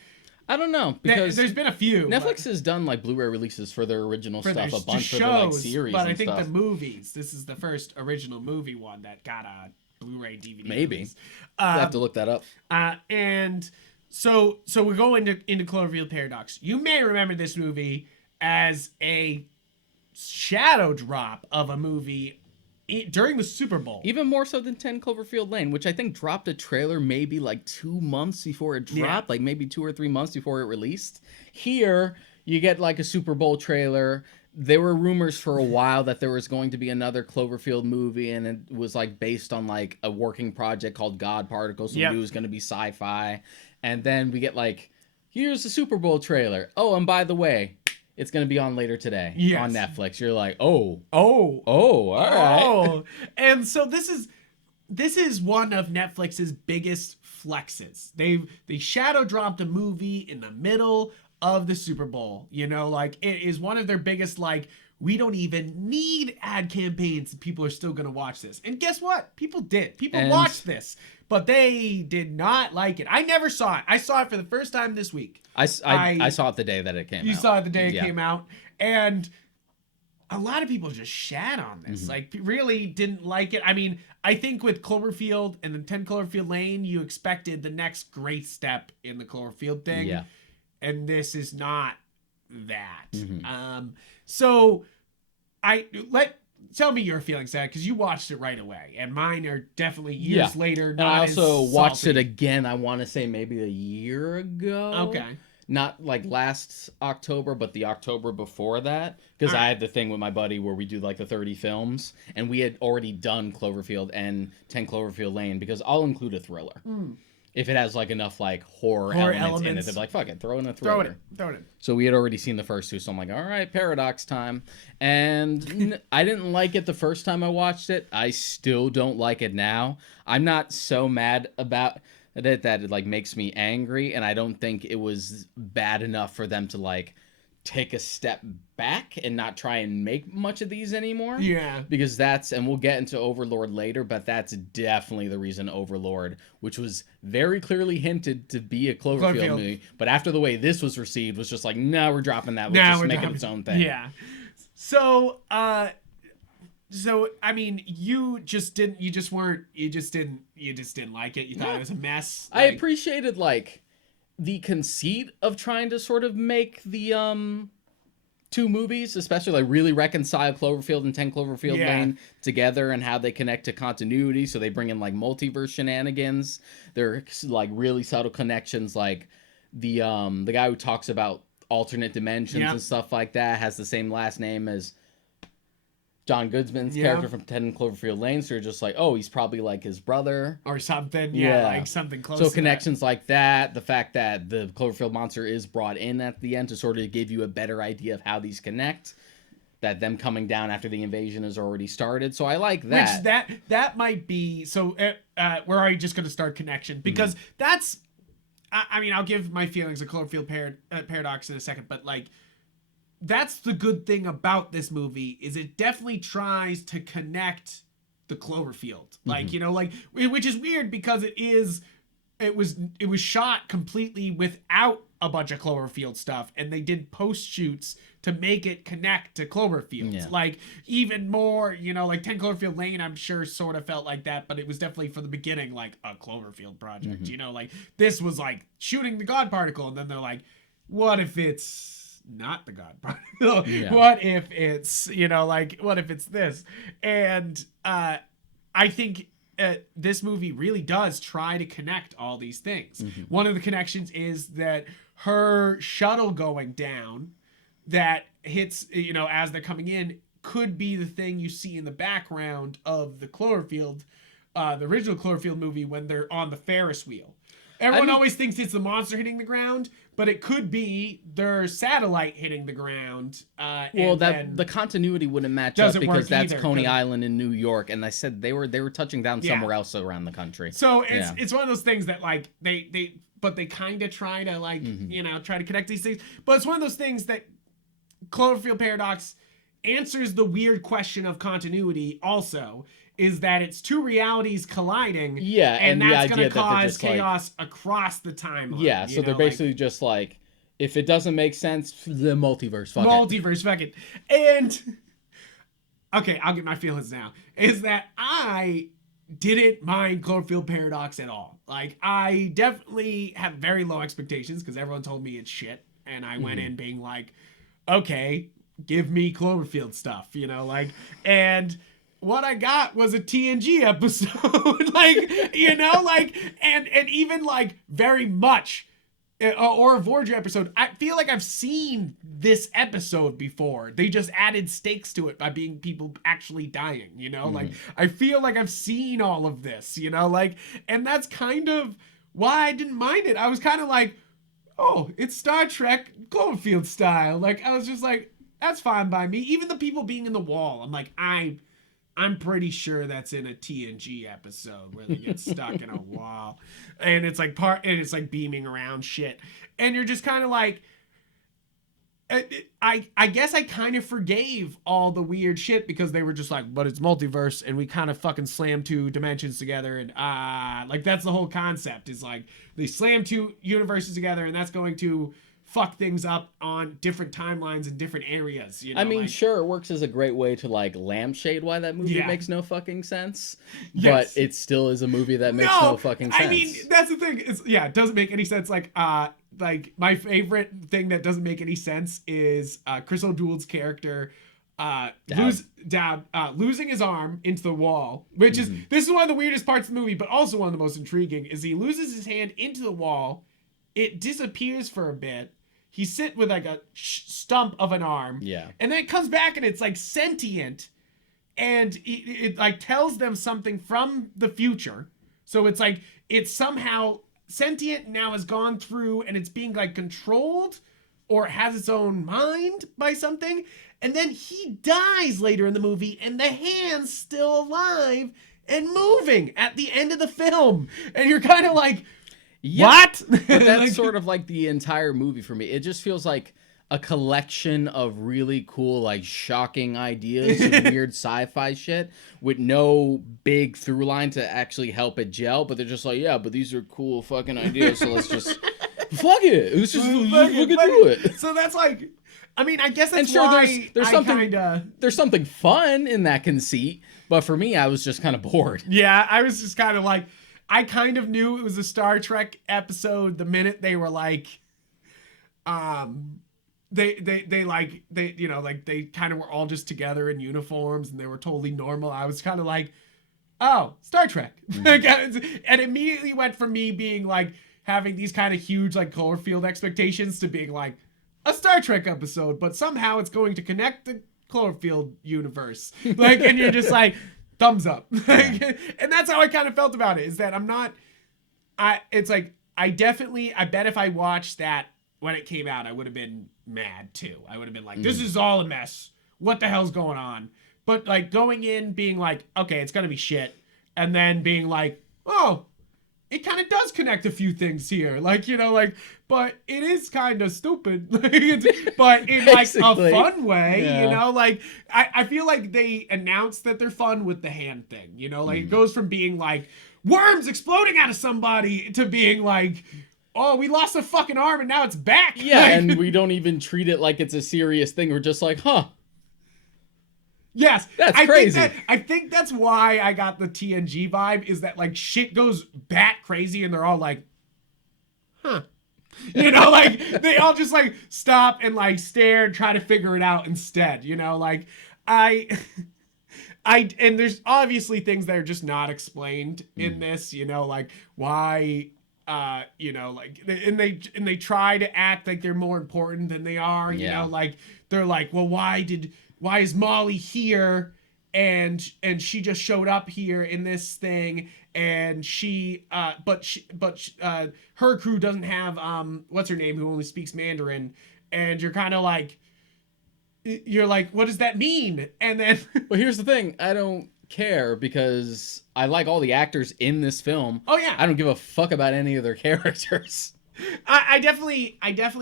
I don't know, because there's been a few. Netflix has done like Blu-ray releases for their original stuff, a bunch for their like series, but I think stuff. The movies. This is the first original movie one that got a Blu-ray DVD. Maybe release. I have to look that up. And so we go into Cloverfield Paradox. You may remember this movie as a shadow drop of a movie during the Super Bowl. Even more so than 10 Cloverfield Lane, which I think dropped a trailer maybe like 2 months before it dropped, like maybe 2 or 3 months before it released. Here, you get like a Super Bowl trailer. There were rumors for a while that there was going to be another Cloverfield movie, and it was like based on like a working project called God Particle, so we knew it was going to be Sci-Fi. And then we get like, here's the Super Bowl trailer. Oh, and by the way, it's going to be on later today on Netflix. You're like, all right. And so this is one of Netflix's biggest flexes. They shadow dropped a movie in the middle of the Super Bowl, you know, like it is one of their biggest, like, we don't even need ad campaigns. People are still going to watch this. And guess what? People did. People watched this, but they did not like it. I never saw it. I saw it for the first time this week. I saw it the day that it came out. You saw it the day it came out. And a lot of people just shat on this. Like, really didn't like it. I mean, I think with Cloverfield and the 10 Cloverfield Lane, you expected the next great step in the Cloverfield thing. Yeah. And this is not that. So tell me your feelings, Zach, because you watched it right away, and mine are definitely years later. And I also watched it again, I want to say maybe a year ago. Okay. Not like last October, but the October before that, because I had the thing with my buddy where we do like the 30 films, and we had already done Cloverfield and 10 Cloverfield Lane, because I'll include a thriller. if it has like enough like horror elements in it, they're like, fuck it, throw in a thriller. Throw it in. So we had already seen the first two, so I'm like, all right, Paradox time. And I didn't like it the first time I watched it. I still don't like it now. I'm not so mad about it that it like makes me angry, and I don't think it was bad enough for them to like take a step back and not try and make much of these anymore. Yeah. Because that's, and we'll get into Overlord later, but that's definitely the reason Overlord, which was very clearly hinted to be a Cloverfield movie, but after the way this was received, was just like, no, we're dropping that. Let's just make it its own thing. Yeah. So, I mean, you just didn't like it. You thought it was a mess. I appreciated, like, the conceit of trying to sort of make the two movies, especially like really reconcile Cloverfield and 10 Cloverfield Lane together, and how they connect to continuity. So they bring in like multiverse shenanigans. They're like really subtle connections, like the guy who talks about alternate dimensions and stuff like that has the same last name as John Goodman's character from 10 Cloverfield Lane, so you're just like, oh, he's probably like his brother. Or something, like something close so connections like that, the fact that the Cloverfield monster is brought in at the end to sort of give you a better idea of how these connect, that them coming down after the invasion has already started, so I like that. Which that might be, so we're already just going to start connection, because that's, I mean, I'll give my feelings of Cloverfield Paradox in a second, but like, that's the good thing about this movie, is it definitely tries to connect the Cloverfield. Like, you know, like, which is weird because it was shot completely without a bunch of Cloverfield stuff, and they did post shoots to make it connect to Cloverfield. Yeah. Like, even more, you know, like 10 Cloverfield Lane, I'm sure sort of felt like that, but it was definitely from the beginning like a Cloverfield project. You know, like, this was like shooting the God Particle, and then they're like, what if it's not the God Particle? What if it's, you know, like, what if it's this? And I think this movie really does try to connect all these things. One of the connections is that her shuttle going down that hits, you know, as they're coming in, could be the thing you see in the background of the Cloverfield, the original Cloverfield movie, when they're on the Ferris wheel. Everyone always thinks it's the monster hitting the ground, but it could be their satellite hitting the ground. The continuity wouldn't match up because that's Coney Island in New York, and I said they were touching down somewhere else around the country. So it's one of those things that like they kind of try to like you know, try to connect these things, but it's one of those things that Cloverfield Paradox answers the weird question of continuity also. Is that it's two realities colliding, and that's going to cause chaos across the timeline. Yeah, so they're basically just like, if it doesn't make sense, the multiverse, fuck it. And, okay, I'll get my feelings now, is that I didn't mind Cloverfield Paradox at all. Like, I definitely have very low expectations, because everyone told me it's shit, and I went in being like, okay, give me Cloverfield stuff, you know, like, and what I got was a TNG episode, like, you know, like, and even like very much, or a Voyager episode. I feel like I've seen this episode before. They just added stakes to it by being people actually dying, you know, like, I feel like I've seen all of this, you know, like, and that's kind of why I didn't mind it. I was kind of like, oh, it's Star Trek Cloverfield style. Like, I was just like, that's fine by me. Even the people being in the wall, I'm like, I'm pretty sure that's in a TNG episode where they get stuck in a wall, and it's like beaming around shit, and you're just kind of like, I guess I kind of forgave all the weird shit because they were just like, but it's multiverse, and we kind of fucking slam two dimensions together, and like, that's the whole concept, is like they slam two universes together, and that's going to fuck things up on different timelines and different areas, you know? I mean, like, sure, it works as a great way to like lampshade why that movie makes no fucking sense, yes. But it still is a movie that makes no fucking sense. I mean, that's the thing. It doesn't make any sense. Like my favorite thing that doesn't make any sense is Chris O'Dould's character losing his arm into the wall, which is, this is one of the weirdest parts of the movie, but also one of the most intriguing, is he loses his hand into the wall, it disappears for a bit, he's sitting with like a stump of an arm, and then it comes back and it's like sentient, and it like tells them something from the future. So it's like, it's somehow sentient, now has gone through and it's being like controlled or has its own mind by something. And then he dies later in the movie and the hand's still alive and moving at the end of the film. And you're kind of like, what? But that's sort of like the entire movie for me. It just feels like a collection of really cool, like, shocking ideas and weird sci-fi shit with no big through line to actually help it gel. But they're just like, yeah, but these are cool fucking ideas, so let's just fuck it. Let's just look into it. So that's like, I mean, I guess that's there's something fun in that conceit. But for me, I was just kind of bored. Yeah, I was just kind of like, I kind of knew it was a Star Trek episode the minute they were like, they kind of were all just together in uniforms and they were totally normal. I was kind of like, oh, Star Trek. And immediately went from me being like having these kind of huge like Cloverfield expectations to being like a Star Trek episode, but somehow it's going to connect the Cloverfield universe. Like, and you're just like, thumbs up. And that's how I kind of felt about it, is that I bet if I watched that when it came out, I would have been mad too. I would have been like, this is all a mess. What the hell's going on? But like going in being like, okay, it's gonna be shit. And then being like, oh, it kind of does connect a few things here. Like, you know, like, but it is kind of stupid. But in like a fun way, you know, like I feel like they announced that they're fun with the hand thing, you know, like it goes from being like worms exploding out of somebody to being like, oh, we lost a fucking arm and now it's back. Yeah, like, and we don't even treat it like it's a serious thing. We're just like, huh. Yes. That's crazy. I think that's why I got the TNG vibe, is that like shit goes bat crazy and they're all like, huh. You know, like they all just like stop and like stare and try to figure it out instead. You know, like and there's obviously things that are just not explained in this, you know, like why you know, like, and they try to act like they're more important than they are, you know, like they're like, well, why is Molly here and she just showed up here in this thing, and her crew doesn't have what's her name, who only speaks Mandarin, and you're kind of like, what does that mean? And then well, here's the thing, I don't care because I like all the actors in this film. Oh yeah, I don't give a fuck about any of their characters. I definitely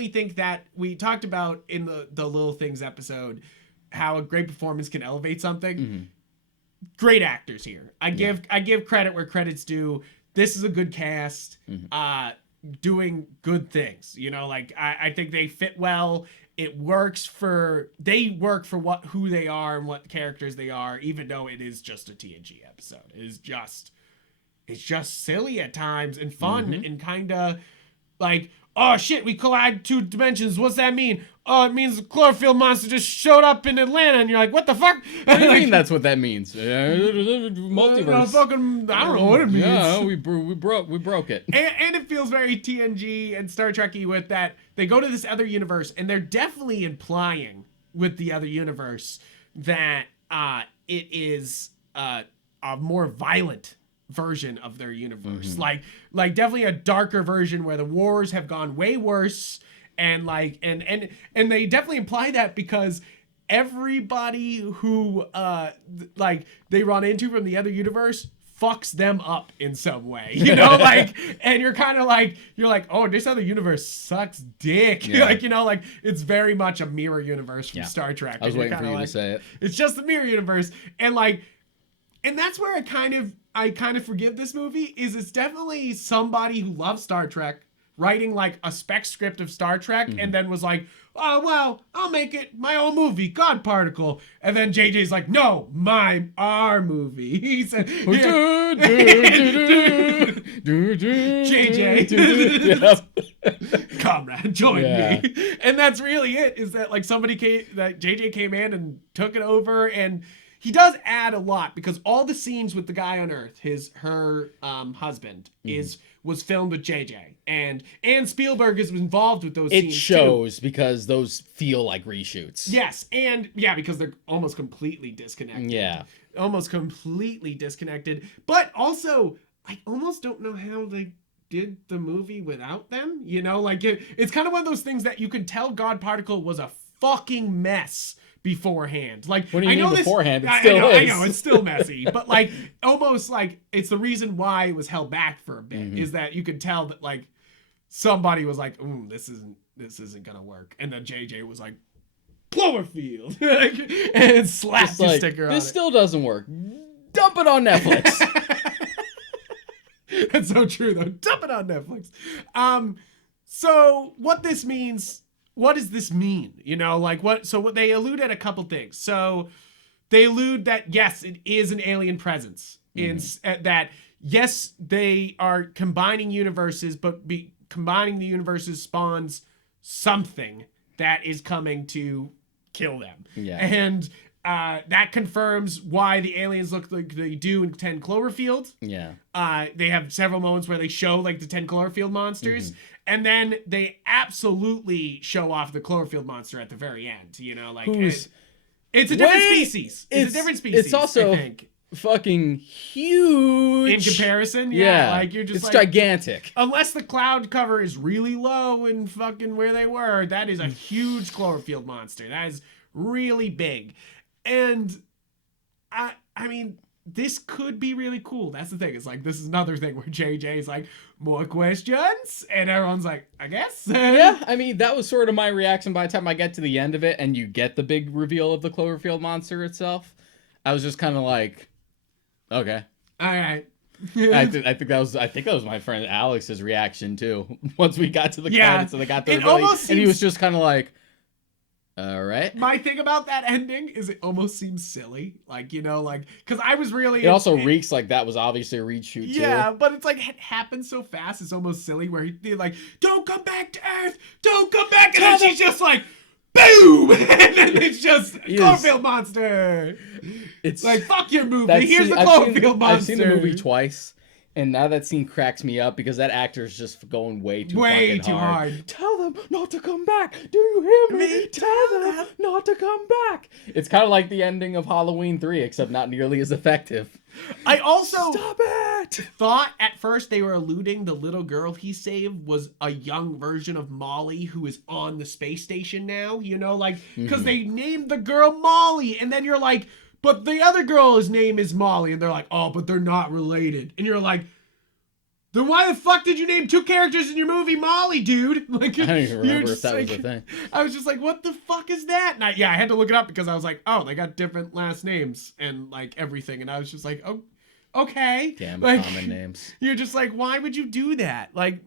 think that we talked about in the Little Things episode how a great performance can elevate something. Great actors here. I give credit where credit's due. This is a good cast, doing good things. You know, like I think they fit well. It works they work for who they are and what characters they are, even though it is just a TNG episode. It's just silly at times and fun and kind of like, oh shit, we collide 2 dimensions. What's that mean? Oh, it means the Cloverfield monster just showed up in Atlanta, and you're like, what the fuck? What do you mean that's what that means? Multiverse. I don't know what it means. Yeah, we broke it. And it feels very TNG and Star Trek-y with that they go to this other universe, and they're definitely implying with the other universe that it is a more violent version of their universe. Like definitely a darker version where the wars have gone way worse, and like and they definitely imply that because everybody who like they run into from the other universe fucks them up in some way, you know, like, and you're kind of like, oh, this other universe sucks dick. Like, you know, like it's very much a mirror universe from Star Trek. I was waiting for you to say it. It's just the mirror universe. And like, and that's where I kind of forgive this movie, is it's definitely somebody who loves Star Trek writing like a spec script of Star Trek and then was like, oh, well, I'll make it my own movie, God Particle. And then JJ's like, no, our movie. He said, JJ, comrade, join me. And that's really it, is that like JJ came in and took it over, and he does add a lot because all the scenes with the guy on Earth, her husband, was filmed with JJ, and Spielberg is involved with those scenes. It shows too, because those feel like reshoots. Yes, and because they're almost completely disconnected. Yeah, almost completely disconnected. But also, I almost don't know how they did the movie without them. You know, like it's kind of one of those things that you can tell God Particle was a fucking mess beforehand. Like, what do you I know mean this, beforehand? It still is. I know it's still messy, but like almost like it's the reason why it was held back for a bit is that you could tell that like somebody was like, "Ooh, this isn't gonna work," and then JJ was like, "Cloverfield," and slapped the sticker on it. This still doesn't work. Dump it on Netflix. That's so true though. Dump it on Netflix. So what this means? What does this mean? You know, like what? So what they allude at a couple things. So they allude that yes, it is an alien presence. In that yes, they are combining universes, but combining the universes spawns something that is coming to kill them. Yeah. And that confirms why the aliens look like they do in 10 Cloverfield. Yeah. They have several moments where they show like the 10 Cloverfield monsters. And then they absolutely show off the Cloverfield monster at the very end. You know, like it's a different species. It's a different species. It's also I think. Fucking huge in comparison. Yeah, like you're just it's like, gigantic. Unless the cloud cover is really low and fucking where they were, that is a huge Cloverfield monster. That is really big. And I mean, this could be really cool. That's the thing. It's like, this is another thing where JJ's like, more questions? And everyone's like, I guess. Yeah, I mean, that was sort of my reaction by the time I get to the end of it and you get the big reveal of the Cloverfield monster itself. I was just kind of like, okay. All right. I think that was my friend Alex's reaction too. Once we got to the credits and they got the reveal, and he was just kind of like, all right. My thing about that ending is it almost seems silly. Like, you know, like, because I was really... It also reeks like that was obviously a reshoot, too. Yeah, but it's like, it happens so fast, it's almost silly, where he's like, don't come back to Earth! Don't come back! And then she's just like, boom! And then it's just, Cloverfield monster! It's like, fuck your movie, here's the Cloverfield monster! I've seen the movie twice. And now that scene cracks me up because that actor is just going way too hard. Tell them not to come back. Do you hear me? Tell them not to come back. It's kind of like the ending of Halloween 3, except not nearly as effective. I also Stop it! Thought at first they were alluding the little girl he saved was a young version of Molly who is on the space station now. You know, like, because they named the girl Molly, and then you're like, but the other girl's name is Molly. And they're like, oh, but they're not related. And you're like, then why the fuck did you name two characters in your movie Molly, dude? Like, I don't even remember if that was a thing. I was just like, what the fuck is that? And I had to look it up because I was like, oh, they got different last names and like everything. And I was just like, oh, okay. Damn, like, common names. You're just like, why would you do that? Like,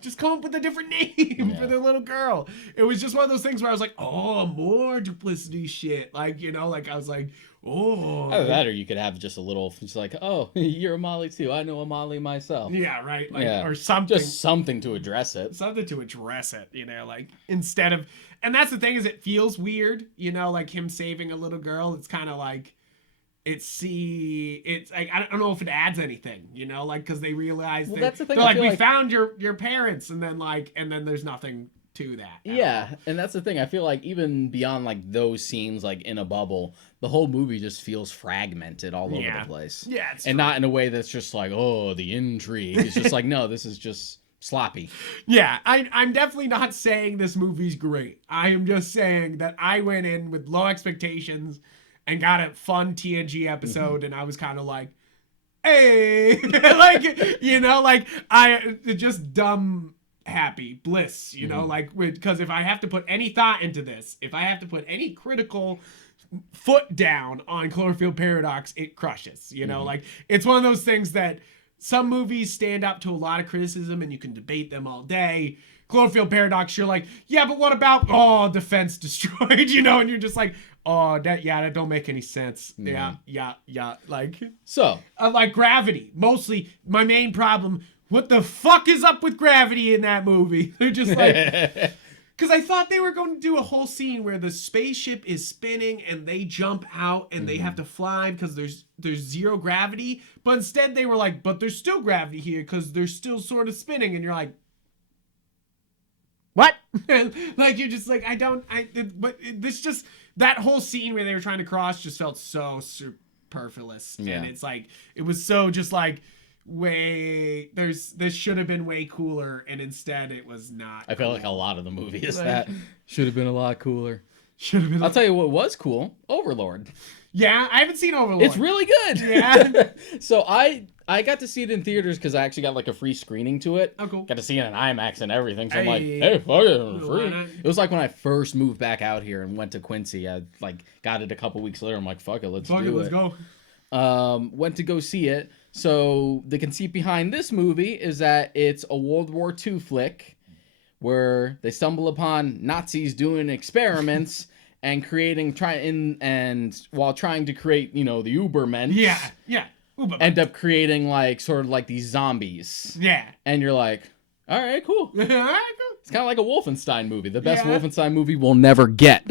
just come up with a different name for the little girl. It was just one of those things where I was like, oh, more duplicity shit. Like, you know, like I was like, oh. Either that or you could have just a little, just like, oh, you're a Molly too. I know a Molly myself. Yeah, right. Like, or something. Just something to address it. Something to address it, you know, like instead of, and that's the thing is it feels weird, you know, like him saving a little girl. It's kind of like, it's like, I don't know if it adds anything, you know, like, because they realize that's the thing. They're like, we found your parents, and then there's nothing to that. Yeah, and that's the thing. I feel like even beyond like those scenes, like in a bubble, the whole movie just feels fragmented all over the place. Yeah, and not in a way that's just like, oh, the intrigue. It's just like, no, this is just sloppy. Yeah, I'm definitely not saying this movie's great. I am just saying that I went in with low expectations and got a fun TNG episode, and I was kind of like, hey, like, you know, like I just dumb happy bliss, you know, like, because if I have to put any thought into this, if I have to put any critical foot down on Cloverfield Paradox, it crushes, you know, like it's one of those things that some movies stand up to a lot of criticism and you can debate them all day. Cloverfield Paradox, you're like, yeah, but what about, defense destroyed, you know, and you're just like, that don't make any sense. Yeah, like, so like Gravity, mostly my main problem, what the fuck is up with Gravity in that movie? They're just like, because I thought they were going to do a whole scene where the spaceship is spinning and they jump out and they have to fly because there's zero gravity, but instead they were like, but there's still gravity here because they're still sort of spinning, and you're like, what? Like, you're just like, but this just, that whole scene where they were trying to cross just felt so superfluous. And it's like, it was so just like, this should have been way cooler, and instead it was not. I feel like a lot of the movie is that should have been a lot cooler. Should have been. I'll tell you what was cool: Overlord. Yeah, I haven't seen Overlord. It's really good. Yeah. So I got to see it in theaters because I actually got like a free screening to it. Oh, cool. Got to see it in IMAX and everything. So I'm like, hey, fuck it, free. It was like when I first moved back out here and went to Quincy. I like got it a couple weeks later. I'm like, fuck it, let's do it. Let's go. Went to go see it. So the conceit behind this movie is that it's a World War II flick where they stumble upon Nazis doing experiments and while trying to create, the Ubermen. Yeah. Ubermen. End up creating like sort of like these zombies. Yeah. And you're like, all right, cool. All right, cool. It's kind of like a Wolfenstein movie. The best Wolfenstein movie we'll never get.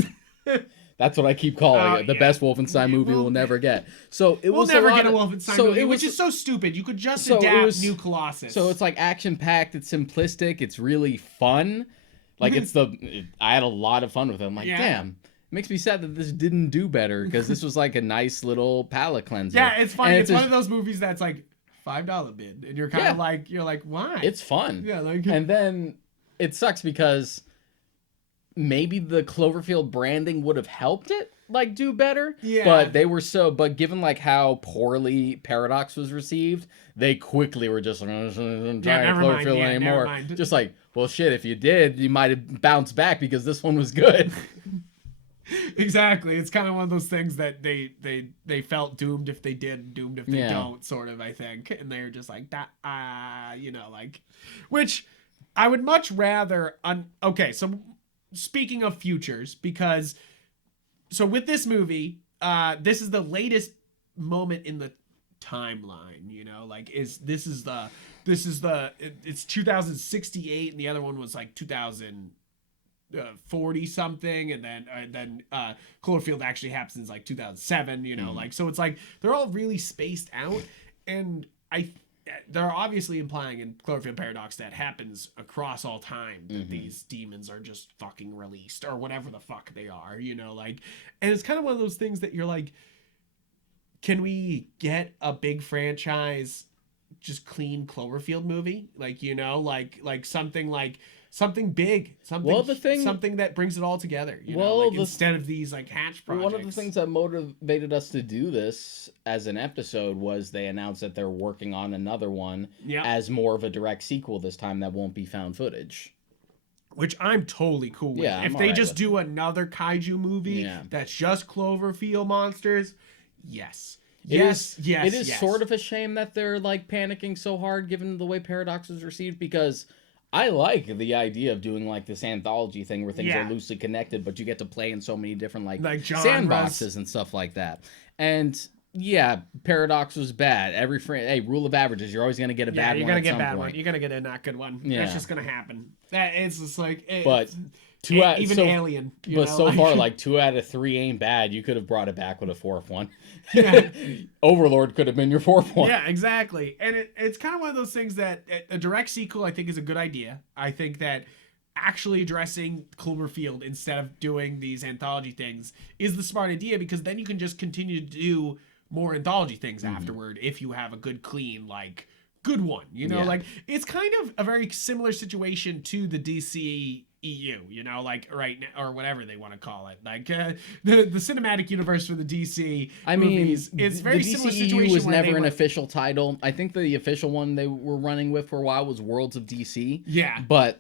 That's what I keep calling it. The best Wolfenstein movie we'll never get. So we'll never get a Wolfenstein movie, which is so stupid. You could just adapt New Colossus. So it's like action-packed. It's simplistic. It's really fun. Like I had a lot of fun with it. I'm like, damn. It makes me sad that this didn't do better because this was like a nice little palate cleanser. Yeah, it's funny. It's one of those movies that's like $5 bid, and you're kind of like, why? It's fun. Yeah, and then it sucks because maybe the Cloverfield branding would have helped it like do better. Yeah. But given like how poorly Paradox was received, they quickly were just like, I'm trying Cloverfield anymore. Just like, well, shit, if you did, you might have bounced back because this one was good. Exactly. It's kind of one of those things that they felt doomed if they did, doomed if they don't, sort of, I think. And they're just like, which I would much rather, okay, so speaking of futures, because, so with this movie, this is the latest moment in the timeline, it's 2068 and the other one was like 2040 something, and then Cloverfield actually happens like 2007, so it's like they're all really spaced out, and they're obviously implying in Cloverfield Paradox that happens across all time, that these demons are just fucking released or whatever the fuck they are, and it's kind of one of those things that you're like, can we get a big franchise just clean Cloverfield movie, like something big, something that brings it all together, instead of these like hatch projects. One of the things that motivated us to do this as an episode was they announced that they're working on another one as more of a direct sequel this time that won't be found footage. Which I'm totally cool with. If they just do another kaiju movie that's just Cloverfield monsters, yes. It is sort of a shame that they're like panicking so hard given the way Paradox was received, because I like the idea of doing like this anthology thing where things are loosely connected, but you get to play in so many different like sandboxes and stuff like that. And Paradox was bad. Rule of averages, you're always gonna get a bad one. You're gonna get a bad one. You're gonna get a not good one. That's just gonna happen. It's just like, Alien. So far, like 2 out of 3 ain't bad. You could have brought it back with a 4th one. Yeah. Overlord could have been your 4th one. Yeah, exactly. And it's kind of one of those things that a direct sequel, I think, is a good idea. I think that actually addressing Cloverfield instead of doing these anthology things is the smart idea, because then you can just continue to do more anthology things afterward if you have a good, clean, like, good one. Like, it's kind of a very similar situation to the DC EU, right now, or whatever they want to call it, like the cinematic universe for the DC movies. It's very similar situation. DCEU was never an official title. I think the official one they were running with for a while was Worlds of DC. Yeah, but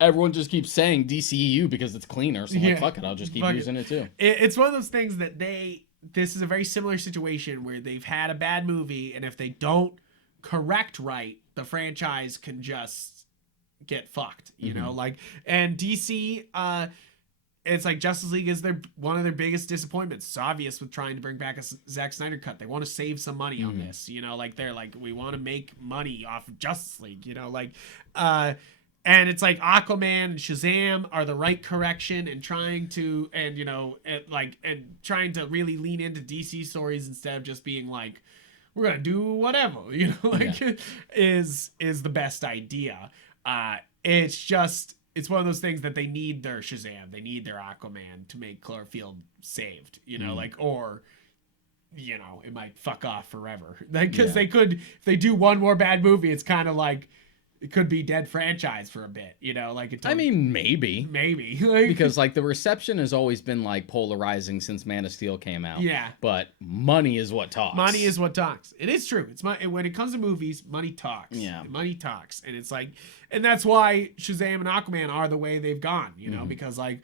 everyone just keeps saying DCEU because it's cleaner. So I'm like, fuck it, I'll just keep using it too. It's one of those things that this is a very similar situation where they've had a bad movie, and if they don't correct right, the franchise can just get fucked, and DC, it's like Justice League is one of their biggest disappointments. It's obvious with trying to bring back a Zack Snyder cut. They want to save some money on this, they're like, we want to make money off of Justice League, and it's like Aquaman and Shazam are the right correction, and trying to really lean into DC stories instead of just being like, we're gonna do whatever, is the best idea. It's one of those things that they need their Shazam, they need their Aquaman to make Cloverfield saved, or you know, it might fuck off forever. Because they could, if they do one more bad movie, it's kind of like, it could be dead franchise for a bit, you know, like I mean, maybe like, because like the reception has always been like polarizing since Man of Steel came out. Yeah, but money is what talks. Money is what talks. It is true. It's when it comes to movies, money talks. Yeah, money talks, and it's like, and that's why Shazam and Aquaman are the way they've gone, you know, because like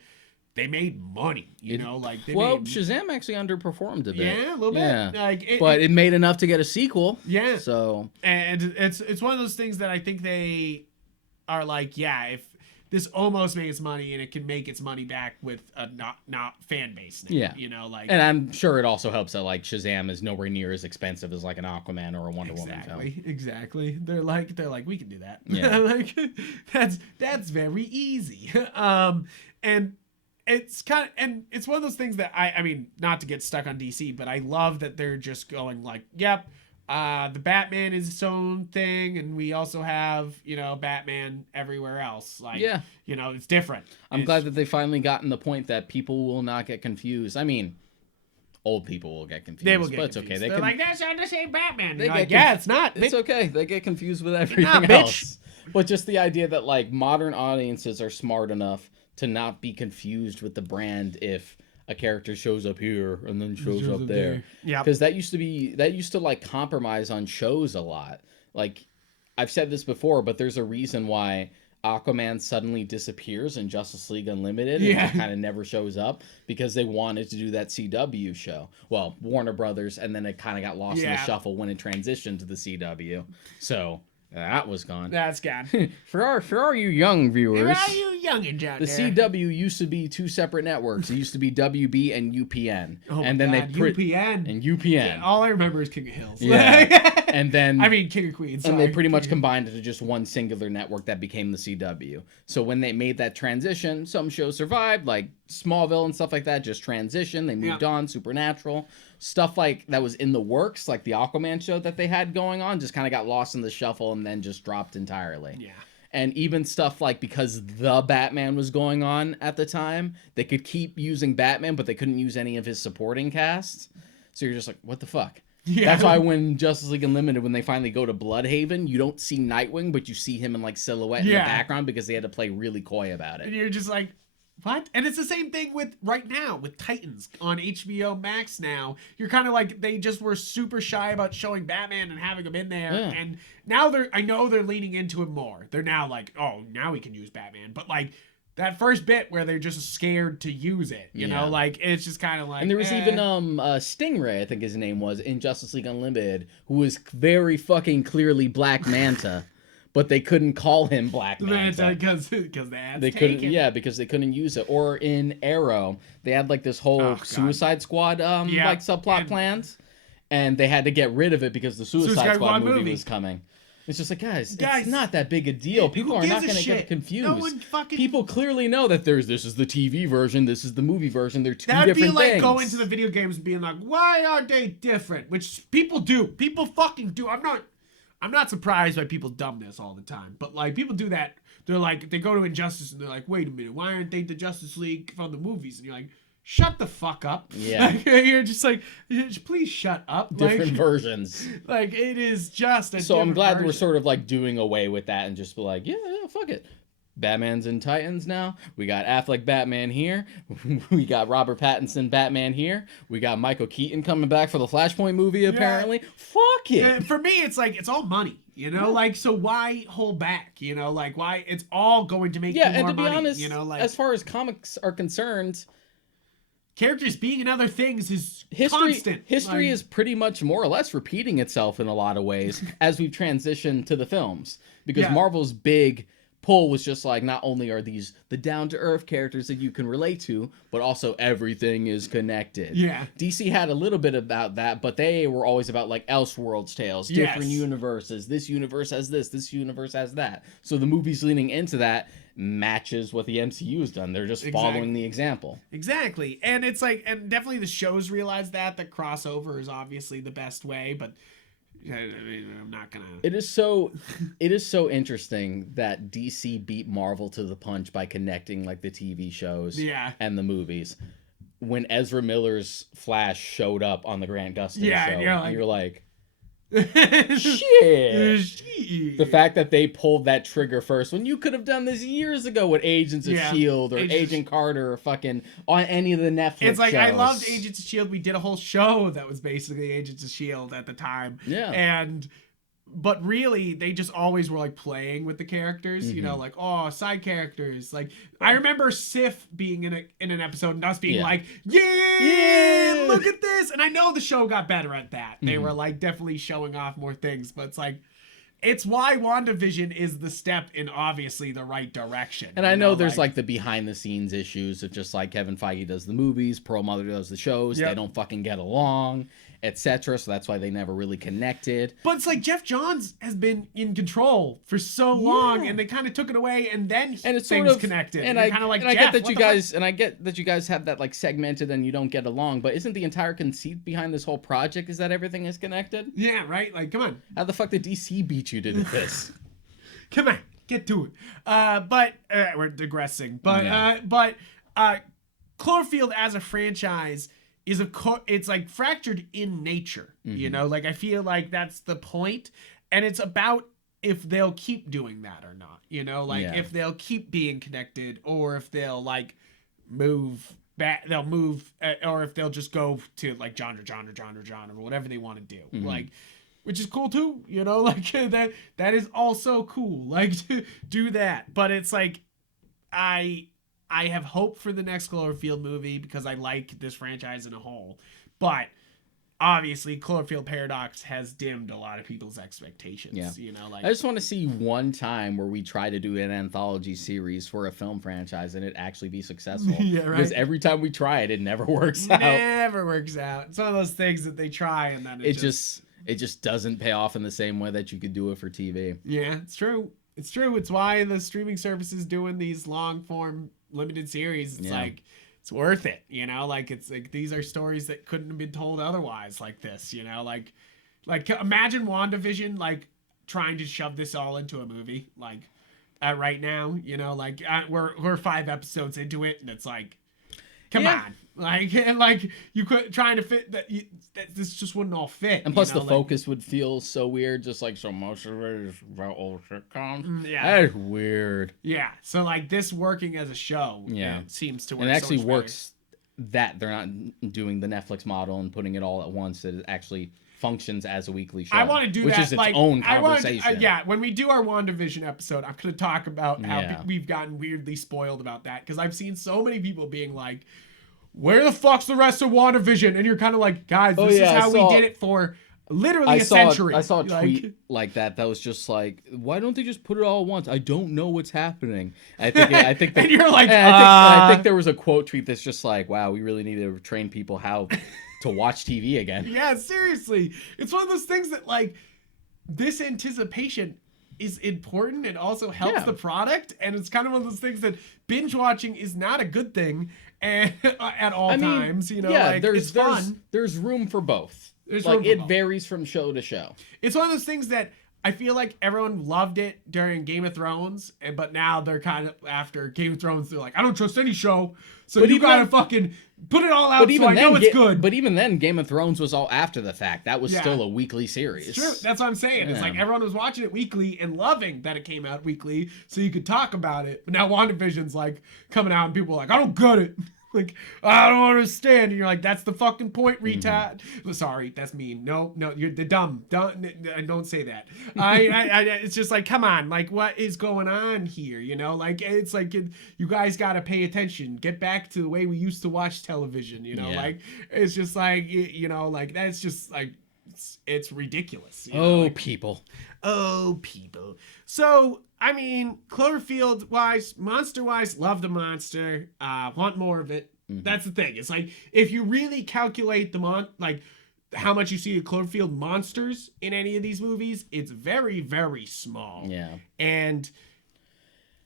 they made money, you know, like Shazam actually underperformed a bit. Yeah, a little bit. Yeah. Like but it made enough to get a sequel. Yeah. So and it's one of those things that I think they are like, yeah, if this almost makes money and it can make its money back with a not fan base now, yeah, you know, like, and I'm sure it also helps that like Shazam is nowhere near as expensive as like an Aquaman or a Wonder Woman film. Exactly. They're like we can do that. Yeah. Like that's very easy. And it's kind of, and it's one of those things that I mean, not to get stuck on DC, but I love that they're just going like, yep, the Batman is its own thing, and we also have, you know, Batman everywhere else. Like, yeah, you know, it's different. I'm glad that they finally gotten the point that people will not get confused. I mean, old people will get confused. They will get but confused. It's okay. They're like, that's not the same Batman. They like, yeah, it's not. It's okay. They get confused with everything else. Bitch. But just the idea that like modern audiences are smart enough to not be confused with the brand if a character shows up here and then shows up there. Yeah. Because that used to like compromise on shows a lot. Like, I've said this before, but there's a reason why Aquaman suddenly disappears in Justice League Unlimited and kind of never shows up, because they wanted to do that CW show. Well, Warner Brothers, and then it kind of got lost in the shuffle when it transitioned to the CW. So that was gone. That's gone. For our you young viewers. For all you youngins out the there. CW used to be two separate networks. It used to be WB and UPN. Oh and my then God, UPN. And UPN. Yeah, all I remember is King of Hills. Yeah. And then I mean King of Queens. And they pretty much combined it to just one singular network that became the CW. So when they made that transition, some shows survived, like Smallville and stuff like that, just transitioned. They moved on. Supernatural. Stuff like that was in the works, like the Aquaman show that they had going on, just kind of got lost in the shuffle and then just dropped entirely. Yeah. And even stuff like, because the Batman was going on at the time, they could keep using Batman, but they couldn't use any of his supporting cast. So you're just like, what the fuck? Yeah. That's why when Justice League Unlimited, when they finally go to Bloodhaven, you don't see Nightwing, but you see him in like silhouette in the background because they had to play really coy about it. And you're just like, what? And it's the same thing with right now with Titans on HBO Max now. You're kind of like, they just were super shy about showing Batman and having him in there. Yeah. And now I know they're leaning into it more. They're now like, oh, now we can use Batman. But like that first bit where they're just scared to use it, you know, like it's just kind of like. And there was even Stingray, I think his name was, in Justice League Unlimited, who was very fucking clearly Black Manta. But they couldn't call him Black Manta because they couldn't. Yeah, because they couldn't use it. Or in Arrow, they had like this whole Suicide Squad like subplot plans, and they had to get rid of it because the Suicide Squad movie was coming. It's just like, guys, it's not that big a deal. People are not going to get confused. No one fucking... People clearly know that this is the TV version, this is the movie version. They're two different things. That'd be like going to the video games and being like, why are they different? Which people do. People fucking do. I'm not surprised by people dumb this all the time, but like people do that. They're like, they go to Injustice and they're like, wait a minute, why aren't they the Justice League from the movies? And you're like, shut the fuck up. Yeah. You're just like, please shut up. Different versions. Like it is just a So I'm glad version. we're sort of like doing away with that and just be like, yeah, fuck it. Batman's in Titans now. We got Affleck Batman here. We got Robert Pattinson Batman here. We got Michael Keaton coming back for the Flashpoint movie, apparently. Fuck it. And for me, it's like, it's all money, you know? Like, so why hold back, you know? Like, why? It's all going to make you more money. Yeah, and to be honest, you know, like, as far as comics are concerned, characters being in other things is constant. History is pretty much more or less repeating itself in a lot of ways as we've transitioned to the films. Because Marvel's big pull was just like, not only are these the down-to-earth characters that you can relate to, but also everything is connected. Yeah. DC had a little bit about that, but they were always about like Elseworlds tales, different universes. This universe has this universe has that. So the movies leaning into that matches what the MCU has done. They're just following the example. Exactly. And it's like, and definitely the shows realize that crossover is obviously the best way, but I'm not gonna. It is so interesting that DC beat Marvel to the punch by connecting like the TV shows and the movies. when Ezra Miller's Flash showed up on the Grant Gustin show, and you're like, shit. The fact that they pulled that trigger first when you could have done this years ago with Agents of S.H.I.E.L.D. or Agent Carter or fucking on any of the Netflix It's like, shows. I loved Agents of S.H.I.E.L.D. We did a whole show that was basically Agents of S.H.I.E.L.D. at the time. Yeah. But really, they just always were like playing with the characters, you know, like, oh, side characters. Like, I remember Sif being in an episode and us being like, yeah, look at this. And I know the show got better at that. They were like definitely showing off more things, but it's like, it's why WandaVision is the step in obviously the right direction. And I know there's like the behind the scenes issues of just like Kevin Feige does the movies, Pearl Mother does the shows. They don't fucking get along, etc. So that's why they never really connected. But it's like Jeff Johns has been in control for so long, and they kind of took it away, and then things sort of connected. And I kind of like, I get that you guys, and I get that you guys have that like segmented and you don't get along. But isn't the entire conceit behind this whole project is that everything is connected? Yeah, right. Like, come on. How the fuck did DC beat you to this? Come on, get to it. But we're digressing. But Cloverfield as a franchise is it's like fractured in nature. You know, like I feel like that's the point, and it's about if they'll keep doing that or not. You know, like if they'll keep being connected, or if they'll like move back, they'll move, or if they'll just go to like genre, or whatever they want to do. Like. Which is cool too, you know, like that is also cool, like to do that. But it's like, I have hope for the next Cloverfield movie because I like this franchise in a whole. But obviously, Cloverfield Paradox has dimmed a lot of people's expectations. Yeah. You know, like I just want to see one time where we try to do an anthology series for a film franchise and it actually be successful. Yeah, right. Because every time we try it, it never works out. Never works out. It's one of those things that they try and then it just doesn't pay off in the same way that you could do it for TV. Yeah, it's true. It's true. It's why the streaming services doing these long form limited series. It's like, it's worth it. You know, like it's like, these are stories that couldn't have been told otherwise like this, you know, like imagine WandaVision, like trying to shove this all into a movie. Like right now, you know, like we're 5 episodes into it and it's like, come on. Like, and like you could trying to fit that this just wouldn't all fit. And plus, the focus would feel so weird, just like so most of it is about old sitcoms. Yeah, that's weird. Yeah, so like this working as a show, it seems to work. And it actually works that they're not doing the Netflix model and putting it all at once. It actually functions as a weekly show. I want to do which that, is its own conversation. When we do our WandaVision episode, I'm going to talk about how we've gotten weirdly spoiled about that because I've seen so many people being like, where the fuck's the rest of WandaVision? And you're kind of like, guys, this is how we did it for literally a century. I saw a tweet like that was just like, why don't they just put it all at once? I don't know what's happening. I think and you're like, I think there was a quote tweet that's just like, wow, we really need to train people how to watch TV again. Yeah, seriously. It's one of those things that like this anticipation is important and also helps the product. And it's kind of one of those things that binge watching is not a good thing. And at all times, you know, like it's fun. There's room for both. It varies from show to show. It's one of those things that I feel like everyone loved it during Game of Thrones, but now they're kind of after Game of Thrones, they're like, I don't trust any show, so you gotta fucking put it all out so I know it's good. But even then, Game of Thrones was all after the fact. That was still a weekly series. It's true. That's what I'm saying. It's like everyone was watching it weekly and loving that it came out weekly, so you could talk about it. But now WandaVision's like coming out and people are like, I don't get it. Like, I don't understand. And you're like, that's the fucking point, retard. Sorry, that's mean. No, you're the dumb. Don't say that. It's just like, come on. Like, what is going on here? You know, like, it's like, you guys got to pay attention. Get back to the way we used to watch television, you know? Like, it's just like, you know, like, that's just like, it's ridiculous. You know? Like, people. Oh, people. So, I mean, Cloverfield-wise, monster-wise, love the monster. Want more of it. That's the thing. It's like, if you really calculate like, how much you see the Cloverfield monsters in any of these movies, it's very, very small. Yeah. And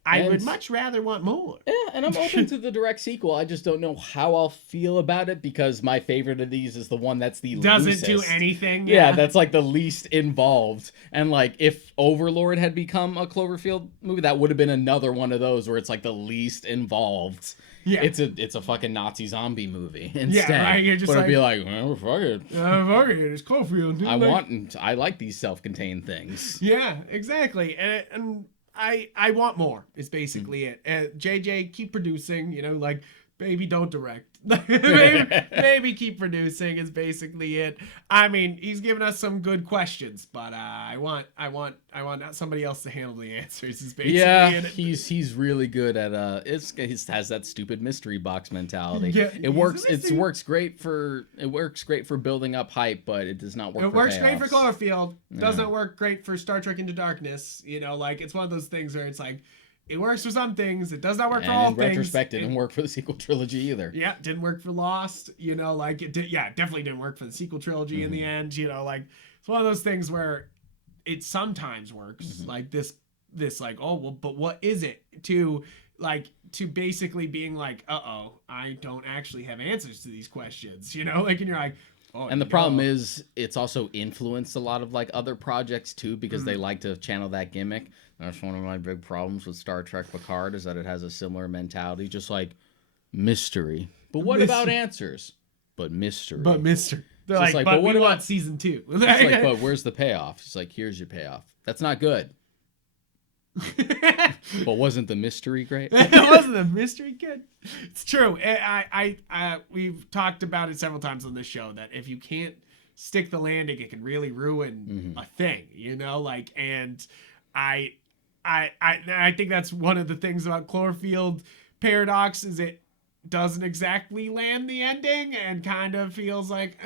I would much rather want more. Yeah, and I'm open to the direct sequel. I just don't know how I'll feel about it because my favorite of these is the one that's the doesn't do anything. Yeah, that's like the least involved. And like if Overlord had become a Cloverfield movie, that would have been another one of those where it's like the least involved. Yeah, it's a fucking Nazi zombie movie instead. Yeah, right. You're just but it'd be like, well, fuck it. Fuck it. It's Cloverfield. I like these self-contained things. Yeah, exactly. And I want more. Is basically it. JJ, keep producing. You know, like baby, don't direct. maybe keep producing is basically it. I mean, he's given us some good questions, but I want somebody else to handle the answers. Is basically it. he's really good at he has that stupid mystery box mentality. Yeah, it works. It works great for building up hype, but it does not work. It works great for Cloverfield. Doesn't work great for Star Trek Into Darkness. You know, like it's one of those things where it's like. It works for some things. It does not work for all things. In retrospect, it didn't work for the sequel trilogy either. Yeah, didn't work for Lost. You know, like it did. Yeah, definitely didn't work for the sequel trilogy in the end. You know, like it's one of those things where it sometimes works. Like this, like, oh well, but what is it to basically being like, I don't actually have answers to these questions. You know, like, and you're like. Oh, and the problem is it's also influenced a lot of like other projects too because they like to channel that gimmick. That's one of my big problems with Star Trek Picard is that it has a similar mentality, just like mystery. But what about answers? But mystery. They're like, but what about season 2? It's like, but where's the payoff? It's like, here's your payoff. That's not good. But wasn't the mystery great? Wasn't the mystery good? It's true. We've talked about it several times on this show that if you can't stick the landing, it can really ruin a thing. You know, like, and I think that's one of the things about Cloverfield Paradox is it doesn't exactly land the ending and kind of feels like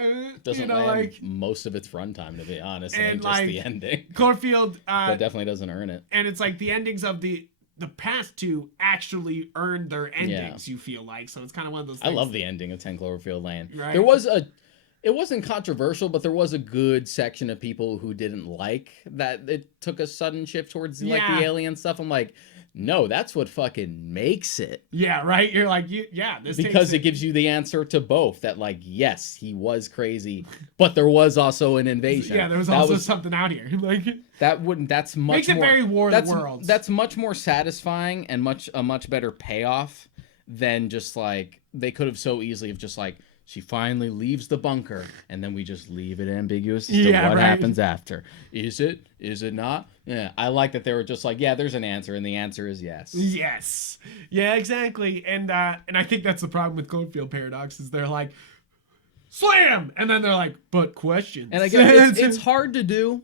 doesn't land like most of its runtime, to be honest, and just the ending. Cloverfield but definitely doesn't earn it. And it's like the endings of the past two actually earned their endings, you feel like. So it's kind of one of those things. I love the ending of 10 Cloverfield Lane. Right? It wasn't controversial, but there was a good section of people who didn't like that it took a sudden shift towards like the alien stuff. I'm like, no, that's what fucking makes it. Yeah, right? You're like, this because it gives you the answer to both. That like, yes, he was crazy, but there was also an invasion. Yeah, there was also something out here. Like that's much makes more, it very War of the Worlds. That's much more satisfying and a much better payoff than just like they could have so easily have just like she finally leaves the bunker and then we just leave it ambiguous as to what happens after. Is it? Is it not? Yeah, I like that they were just like, yeah, there's an answer, and the answer is yes. Yes. Yeah, exactly. And I think that's the problem with Cloverfield Paradox is they're like, slam! And then they're like, but questions. And I guess it's hard to do.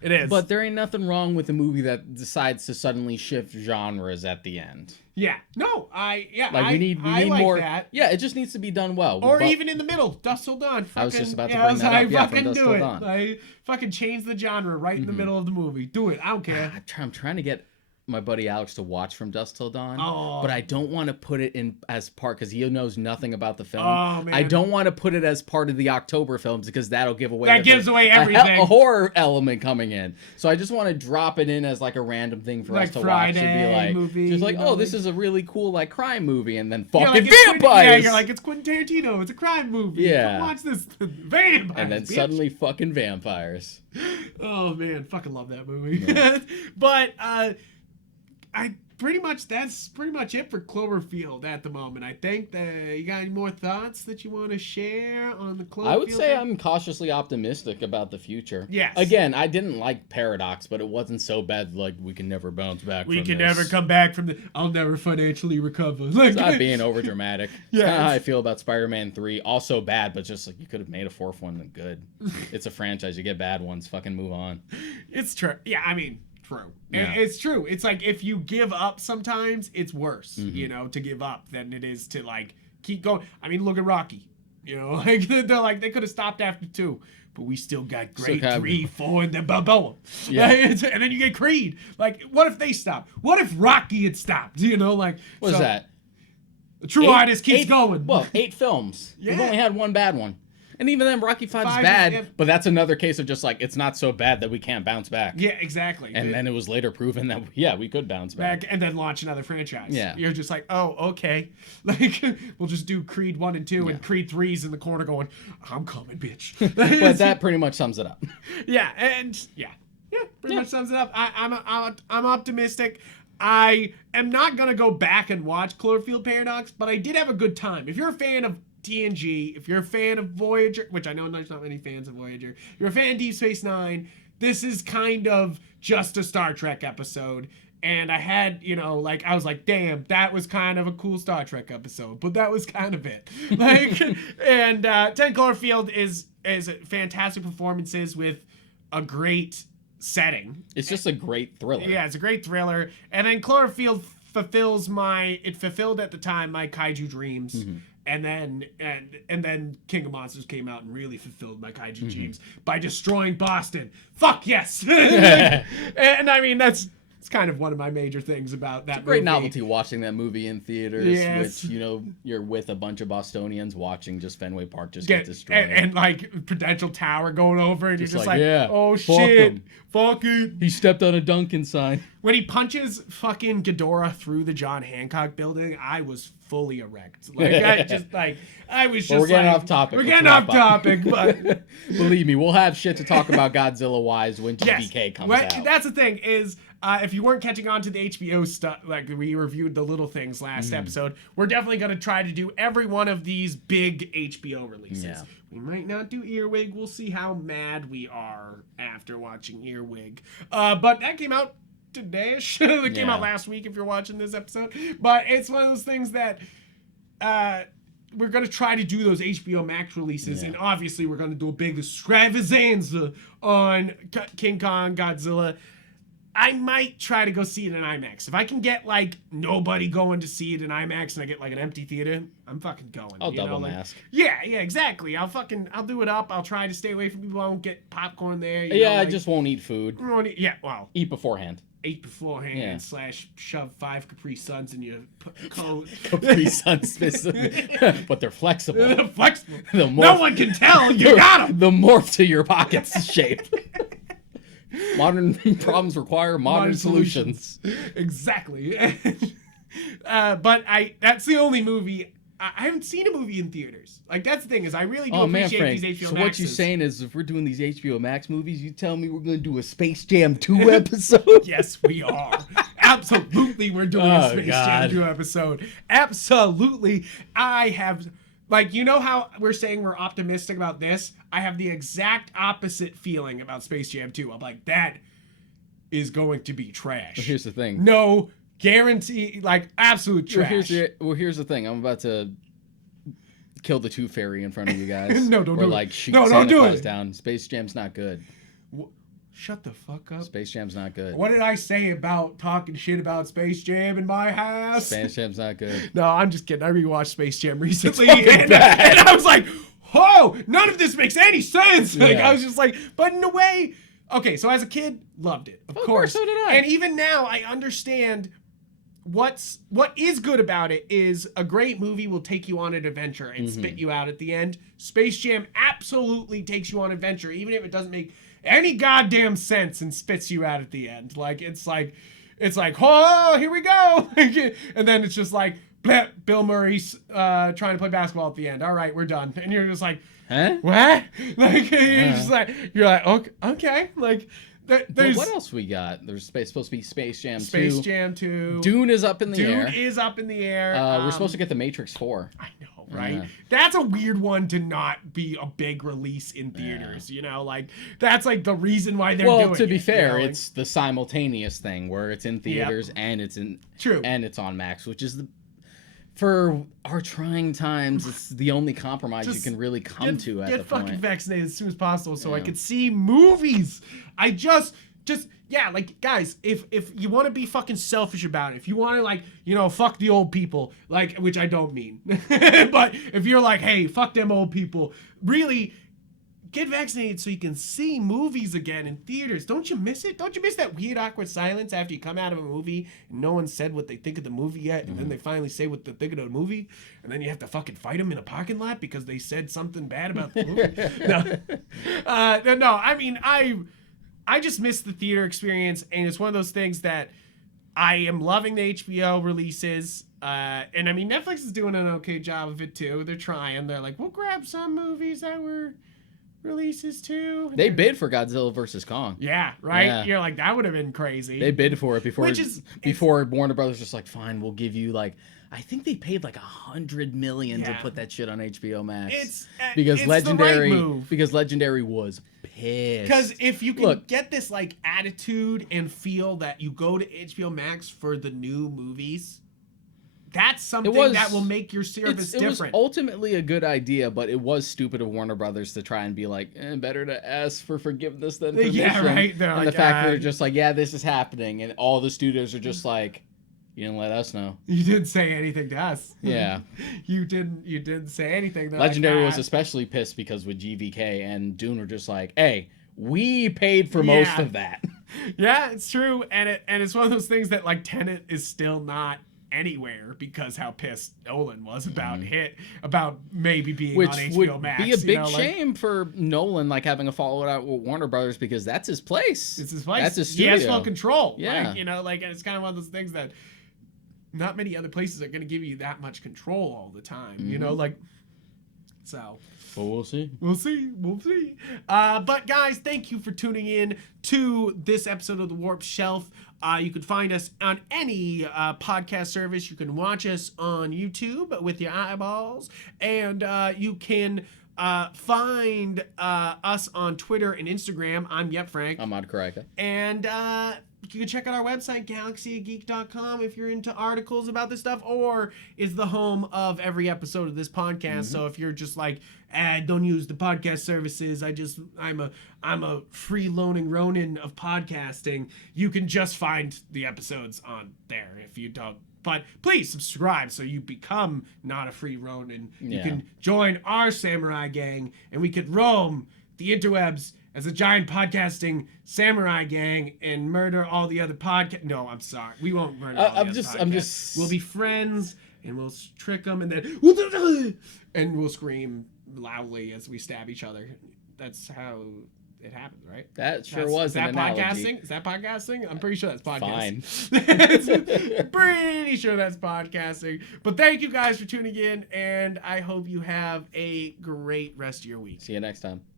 It is. But there ain't nothing wrong with a movie that decides to suddenly shift genres at the end. Yeah. No, we need like more. That. Yeah, it just needs to be done well. Or even in the middle. Dusk Till Dawn. I was just about to bring that up. Yeah, from Dusk Till Dawn. I fucking change the genre right in the middle of the movie. Do it. I don't care. I'm trying to get my buddy Alex to watch From Dusk Till Dawn, but I don't want to put it in as part because he knows nothing about the film. Oh, man. I don't want to put it as part of the October films because that'll give away everything. A horror element coming in. So I just want to drop it in as like a random thing for us to watch and be like, movie, just like, this is a really cool like crime movie, and then fucking vampires. You're like, it's Quentin Tarantino. It's a crime movie. Yeah, come watch this. Vampires. And then suddenly fucking vampires. Oh man, fucking love that movie. Yeah. But that's pretty much it for Cloverfield at the moment. I think that you got any more thoughts that you want to share on the Cloverfield? I would say I'm cautiously optimistic about the future. Yes. Again, I didn't like Paradox, but it wasn't so bad like we can never bounce back from this. We can never come back from I'll never financially recover. Like, stop being overdramatic. Yeah. Kind of how I feel about Spider-Man 3. Also bad, but just like you could have made a fourth one good. It's a franchise. You get bad ones. Fucking move on. It's true. Yeah, I mean... True. Yeah. It's true. It's like if you give up sometimes, it's worse, to give up than it is to like keep going. I mean, look at Rocky. Like they're like they could have stopped after 2, but we still got great 3, 4, and then Balboa. Yeah. And then you get Creed. Like, what if they stopped? What if Rocky had stopped? Like what is that? The true artist keeps going. Well, 8 films. Yeah. We've only had one bad one. And even then, Rocky V's bad, but that's another case of just like, it's not so bad that we can't bounce back. Yeah, exactly. And then it was later proven that, yeah, we could bounce back. And then launch another franchise. Yeah. You're just like, oh, okay. Like, we'll just do Creed 1 and 2, and Creed 3's in the corner going, I'm coming, bitch. But that pretty much sums it up. Yeah, and pretty much sums it up. I'm optimistic. I am not going to go back and watch Cloverfield Paradox, but I did have a good time. If you're a fan of TNG, if you're a fan of Voyager, which I know there's not many fans of Voyager, if you're a fan of Deep Space Nine, this is kind of just a Star Trek episode. And I had, I was like, damn, that was kind of a cool Star Trek episode, but that was kind of it. And 10 Cloverfield is fantastic performances with a great setting. It's just a great thriller. Yeah, it's a great thriller. And then Cloverfield fulfilled at the time my kaiju dreams. Mm-hmm. And then King of Monsters came out and really fulfilled my kaiju dreams by destroying Boston. Fuck yes. And I mean, it's kind of one of my major things about that movie. It's a great novelty watching that movie in theaters, which, you're with a bunch of Bostonians watching just Fenway Park just get destroyed. And like Prudential Tower going over, and just you're just like oh shit, fuck it. He stepped on a Dunkin' sign. When he punches fucking Ghidorah through the John Hancock building, I was fully erect. Like, we're getting off topic. We're getting off topic, but believe me, we'll have shit to talk about Godzilla-wise when GDK comes out. That's the thing is, if you weren't catching on to the HBO stuff, like we reviewed the little things last episode, we're definitely going to try to do every one of these big HBO releases. Yeah. We might not do Earwig. We'll see how mad we are after watching Earwig. But that came out today. It came out last week if you're watching this episode. But it's one of those things that we're going to try to do those HBO Max releases. And obviously we're going to do a big extravaganza on King Kong, Godzilla. I might try to go see it in IMAX. If I can get, nobody going to see it in IMAX and I get, an empty theater, I'm fucking going. I'll double mask. Yeah, exactly. I'll do it up. I'll try to stay away from people. I won't get popcorn there. I just won't eat food. Eat beforehand. / shove 5 Capri Suns in your coat. Capri Suns, but they're flexible. They're flexible. No one can tell. You got them. The morph to your pockets shape. Modern problems require modern solutions. Exactly. But that's the only movie. I haven't seen a movie in theaters. That's the thing is I really do appreciate Frank, these HBO Maxes. So what you're saying is if we're doing these HBO Max movies, you tell me we're going to do a Space Jam 2 episode? Yes, we are. Absolutely, we're doing a Space Jam 2 episode. Absolutely. I have... how we're saying we're optimistic about this? I have the exact opposite feeling about Space Jam 2. I'm like, that is going to be trash. Well, here's the thing. No guarantee, absolute trash. Here's the thing. I'm about to kill the Tooth Fairy in front of you guys. No, don't do it. Shoot Santa Claus down. Space Jam's not good. Shut the fuck up. Space Jam's not good. What did I say about talking shit about Space Jam in my house? Space Jam's not good. No, I'm just kidding. I rewatched Space Jam recently, and I was like, oh, none of this makes any sense. I was just like, but in a way, okay, so as a kid, loved it. Of course. So did I. And even now, I understand what is good about it is a great movie will take you on an adventure and spit you out at the end. Space Jam absolutely takes you on an adventure, even if it doesn't make any goddamn sense and spits you out at the end. It's like, oh, here we go. And then it's just like, bleh, Bill Murray's trying to play basketball at the end. All right, we're done. And you're just like, huh? What? You're like, okay. There's what else we got? There's supposed to be Space Jam 2. Space Jam 2. Dune is up in the air. Dune is up in the air. We're supposed to get The Matrix 4. I know, right? Yeah. That's a weird one to not be a big release in theaters, That's the reason why they're doing it. Well, to be fair, it's the simultaneous thing where it's in theaters and it's in... True. And it's on Max, which is for our trying times, it's the only compromise you can really come to at the point. Get fucking vaccinated as soon as possible so I could see movies. I just guys, if you want to be fucking selfish about it, if you want to fuck the old people, which I don't mean, but if you're like, hey, fuck them old people, really get vaccinated so you can see movies again in theaters. Don't you miss it? Don't you miss that weird awkward silence after you come out of a movie and no one said what they think of the movie yet, and then they finally say what they think of the movie, and then you have to fucking fight them in a parking lot because they said something bad about the movie? No, I mean, I just miss the theater experience, and it's one of those things that I am loving the HBO releases. And I mean, Netflix is doing an okay job of it too. They're trying. They're like, we'll grab some movies that were releases too. They bid for Godzilla vs. Kong. Yeah, right? Yeah. You're like, that would have been crazy. They bid for it before Warner Brothers just like, fine, we'll give you like, I think they paid like $100 million to put that shit on HBO Max. Because Legendary was pissed. Because if you can get this like attitude and feel that you go to HBO Max for the new movies, that's something that will make your service different. It was ultimately a good idea, but it was stupid of Warner Brothers to try and be like, better to ask for forgiveness than permission. Yeah, right. And the fact that they're just like, yeah, this is happening, and all the studios are just like, you didn't let us know. You didn't say anything to us. Yeah. You didn't say anything. Legendary was especially pissed because with GVK and Dune were just like, hey, we paid for most of that. Yeah, it's true. And it's one of those things that like Tenet is still not anywhere because how pissed Nolan was about about maybe being on HBO Max. Which would be a big shame for Nolan, like having a fallout out with Warner Brothers, because that's his place. It's his place. That's his studio. He has full control. Yeah. Like, and it's kind of one of those things that not many other places are going to give you that much control all the time. So. But we'll see. We'll see. But guys, thank you for tuning in to this episode of The Warped Shelf. You can find us on any podcast service. You can watch us on YouTube with your eyeballs. And you can find us on Twitter and Instagram. I'm Yupfrank. I'm Odd Karaka. And you can check out our website, galaxyofgeek.com, if you're into articles about this stuff, or is the home of every episode of this podcast. So if you're just like, don't use the podcast services, I'm a free loaning Ronin of podcasting, you can just find the episodes on there if you don't. But please subscribe so you become not a free Ronin. You can join our samurai gang, and we could roam the interwebs as a giant podcasting samurai gang and murder all the other podcast. No, I'm sorry. We won't murder all the other podcasts. We'll be friends, and we'll trick them, and then we'll scream loudly as we stab each other. That's how it happens, right? That sure was an analogy. Podcasting? Is that podcasting? I'm pretty sure that's podcasting. Fine. Pretty sure that's podcasting. But thank you guys for tuning in, and I hope you have a great rest of your week. See you next time.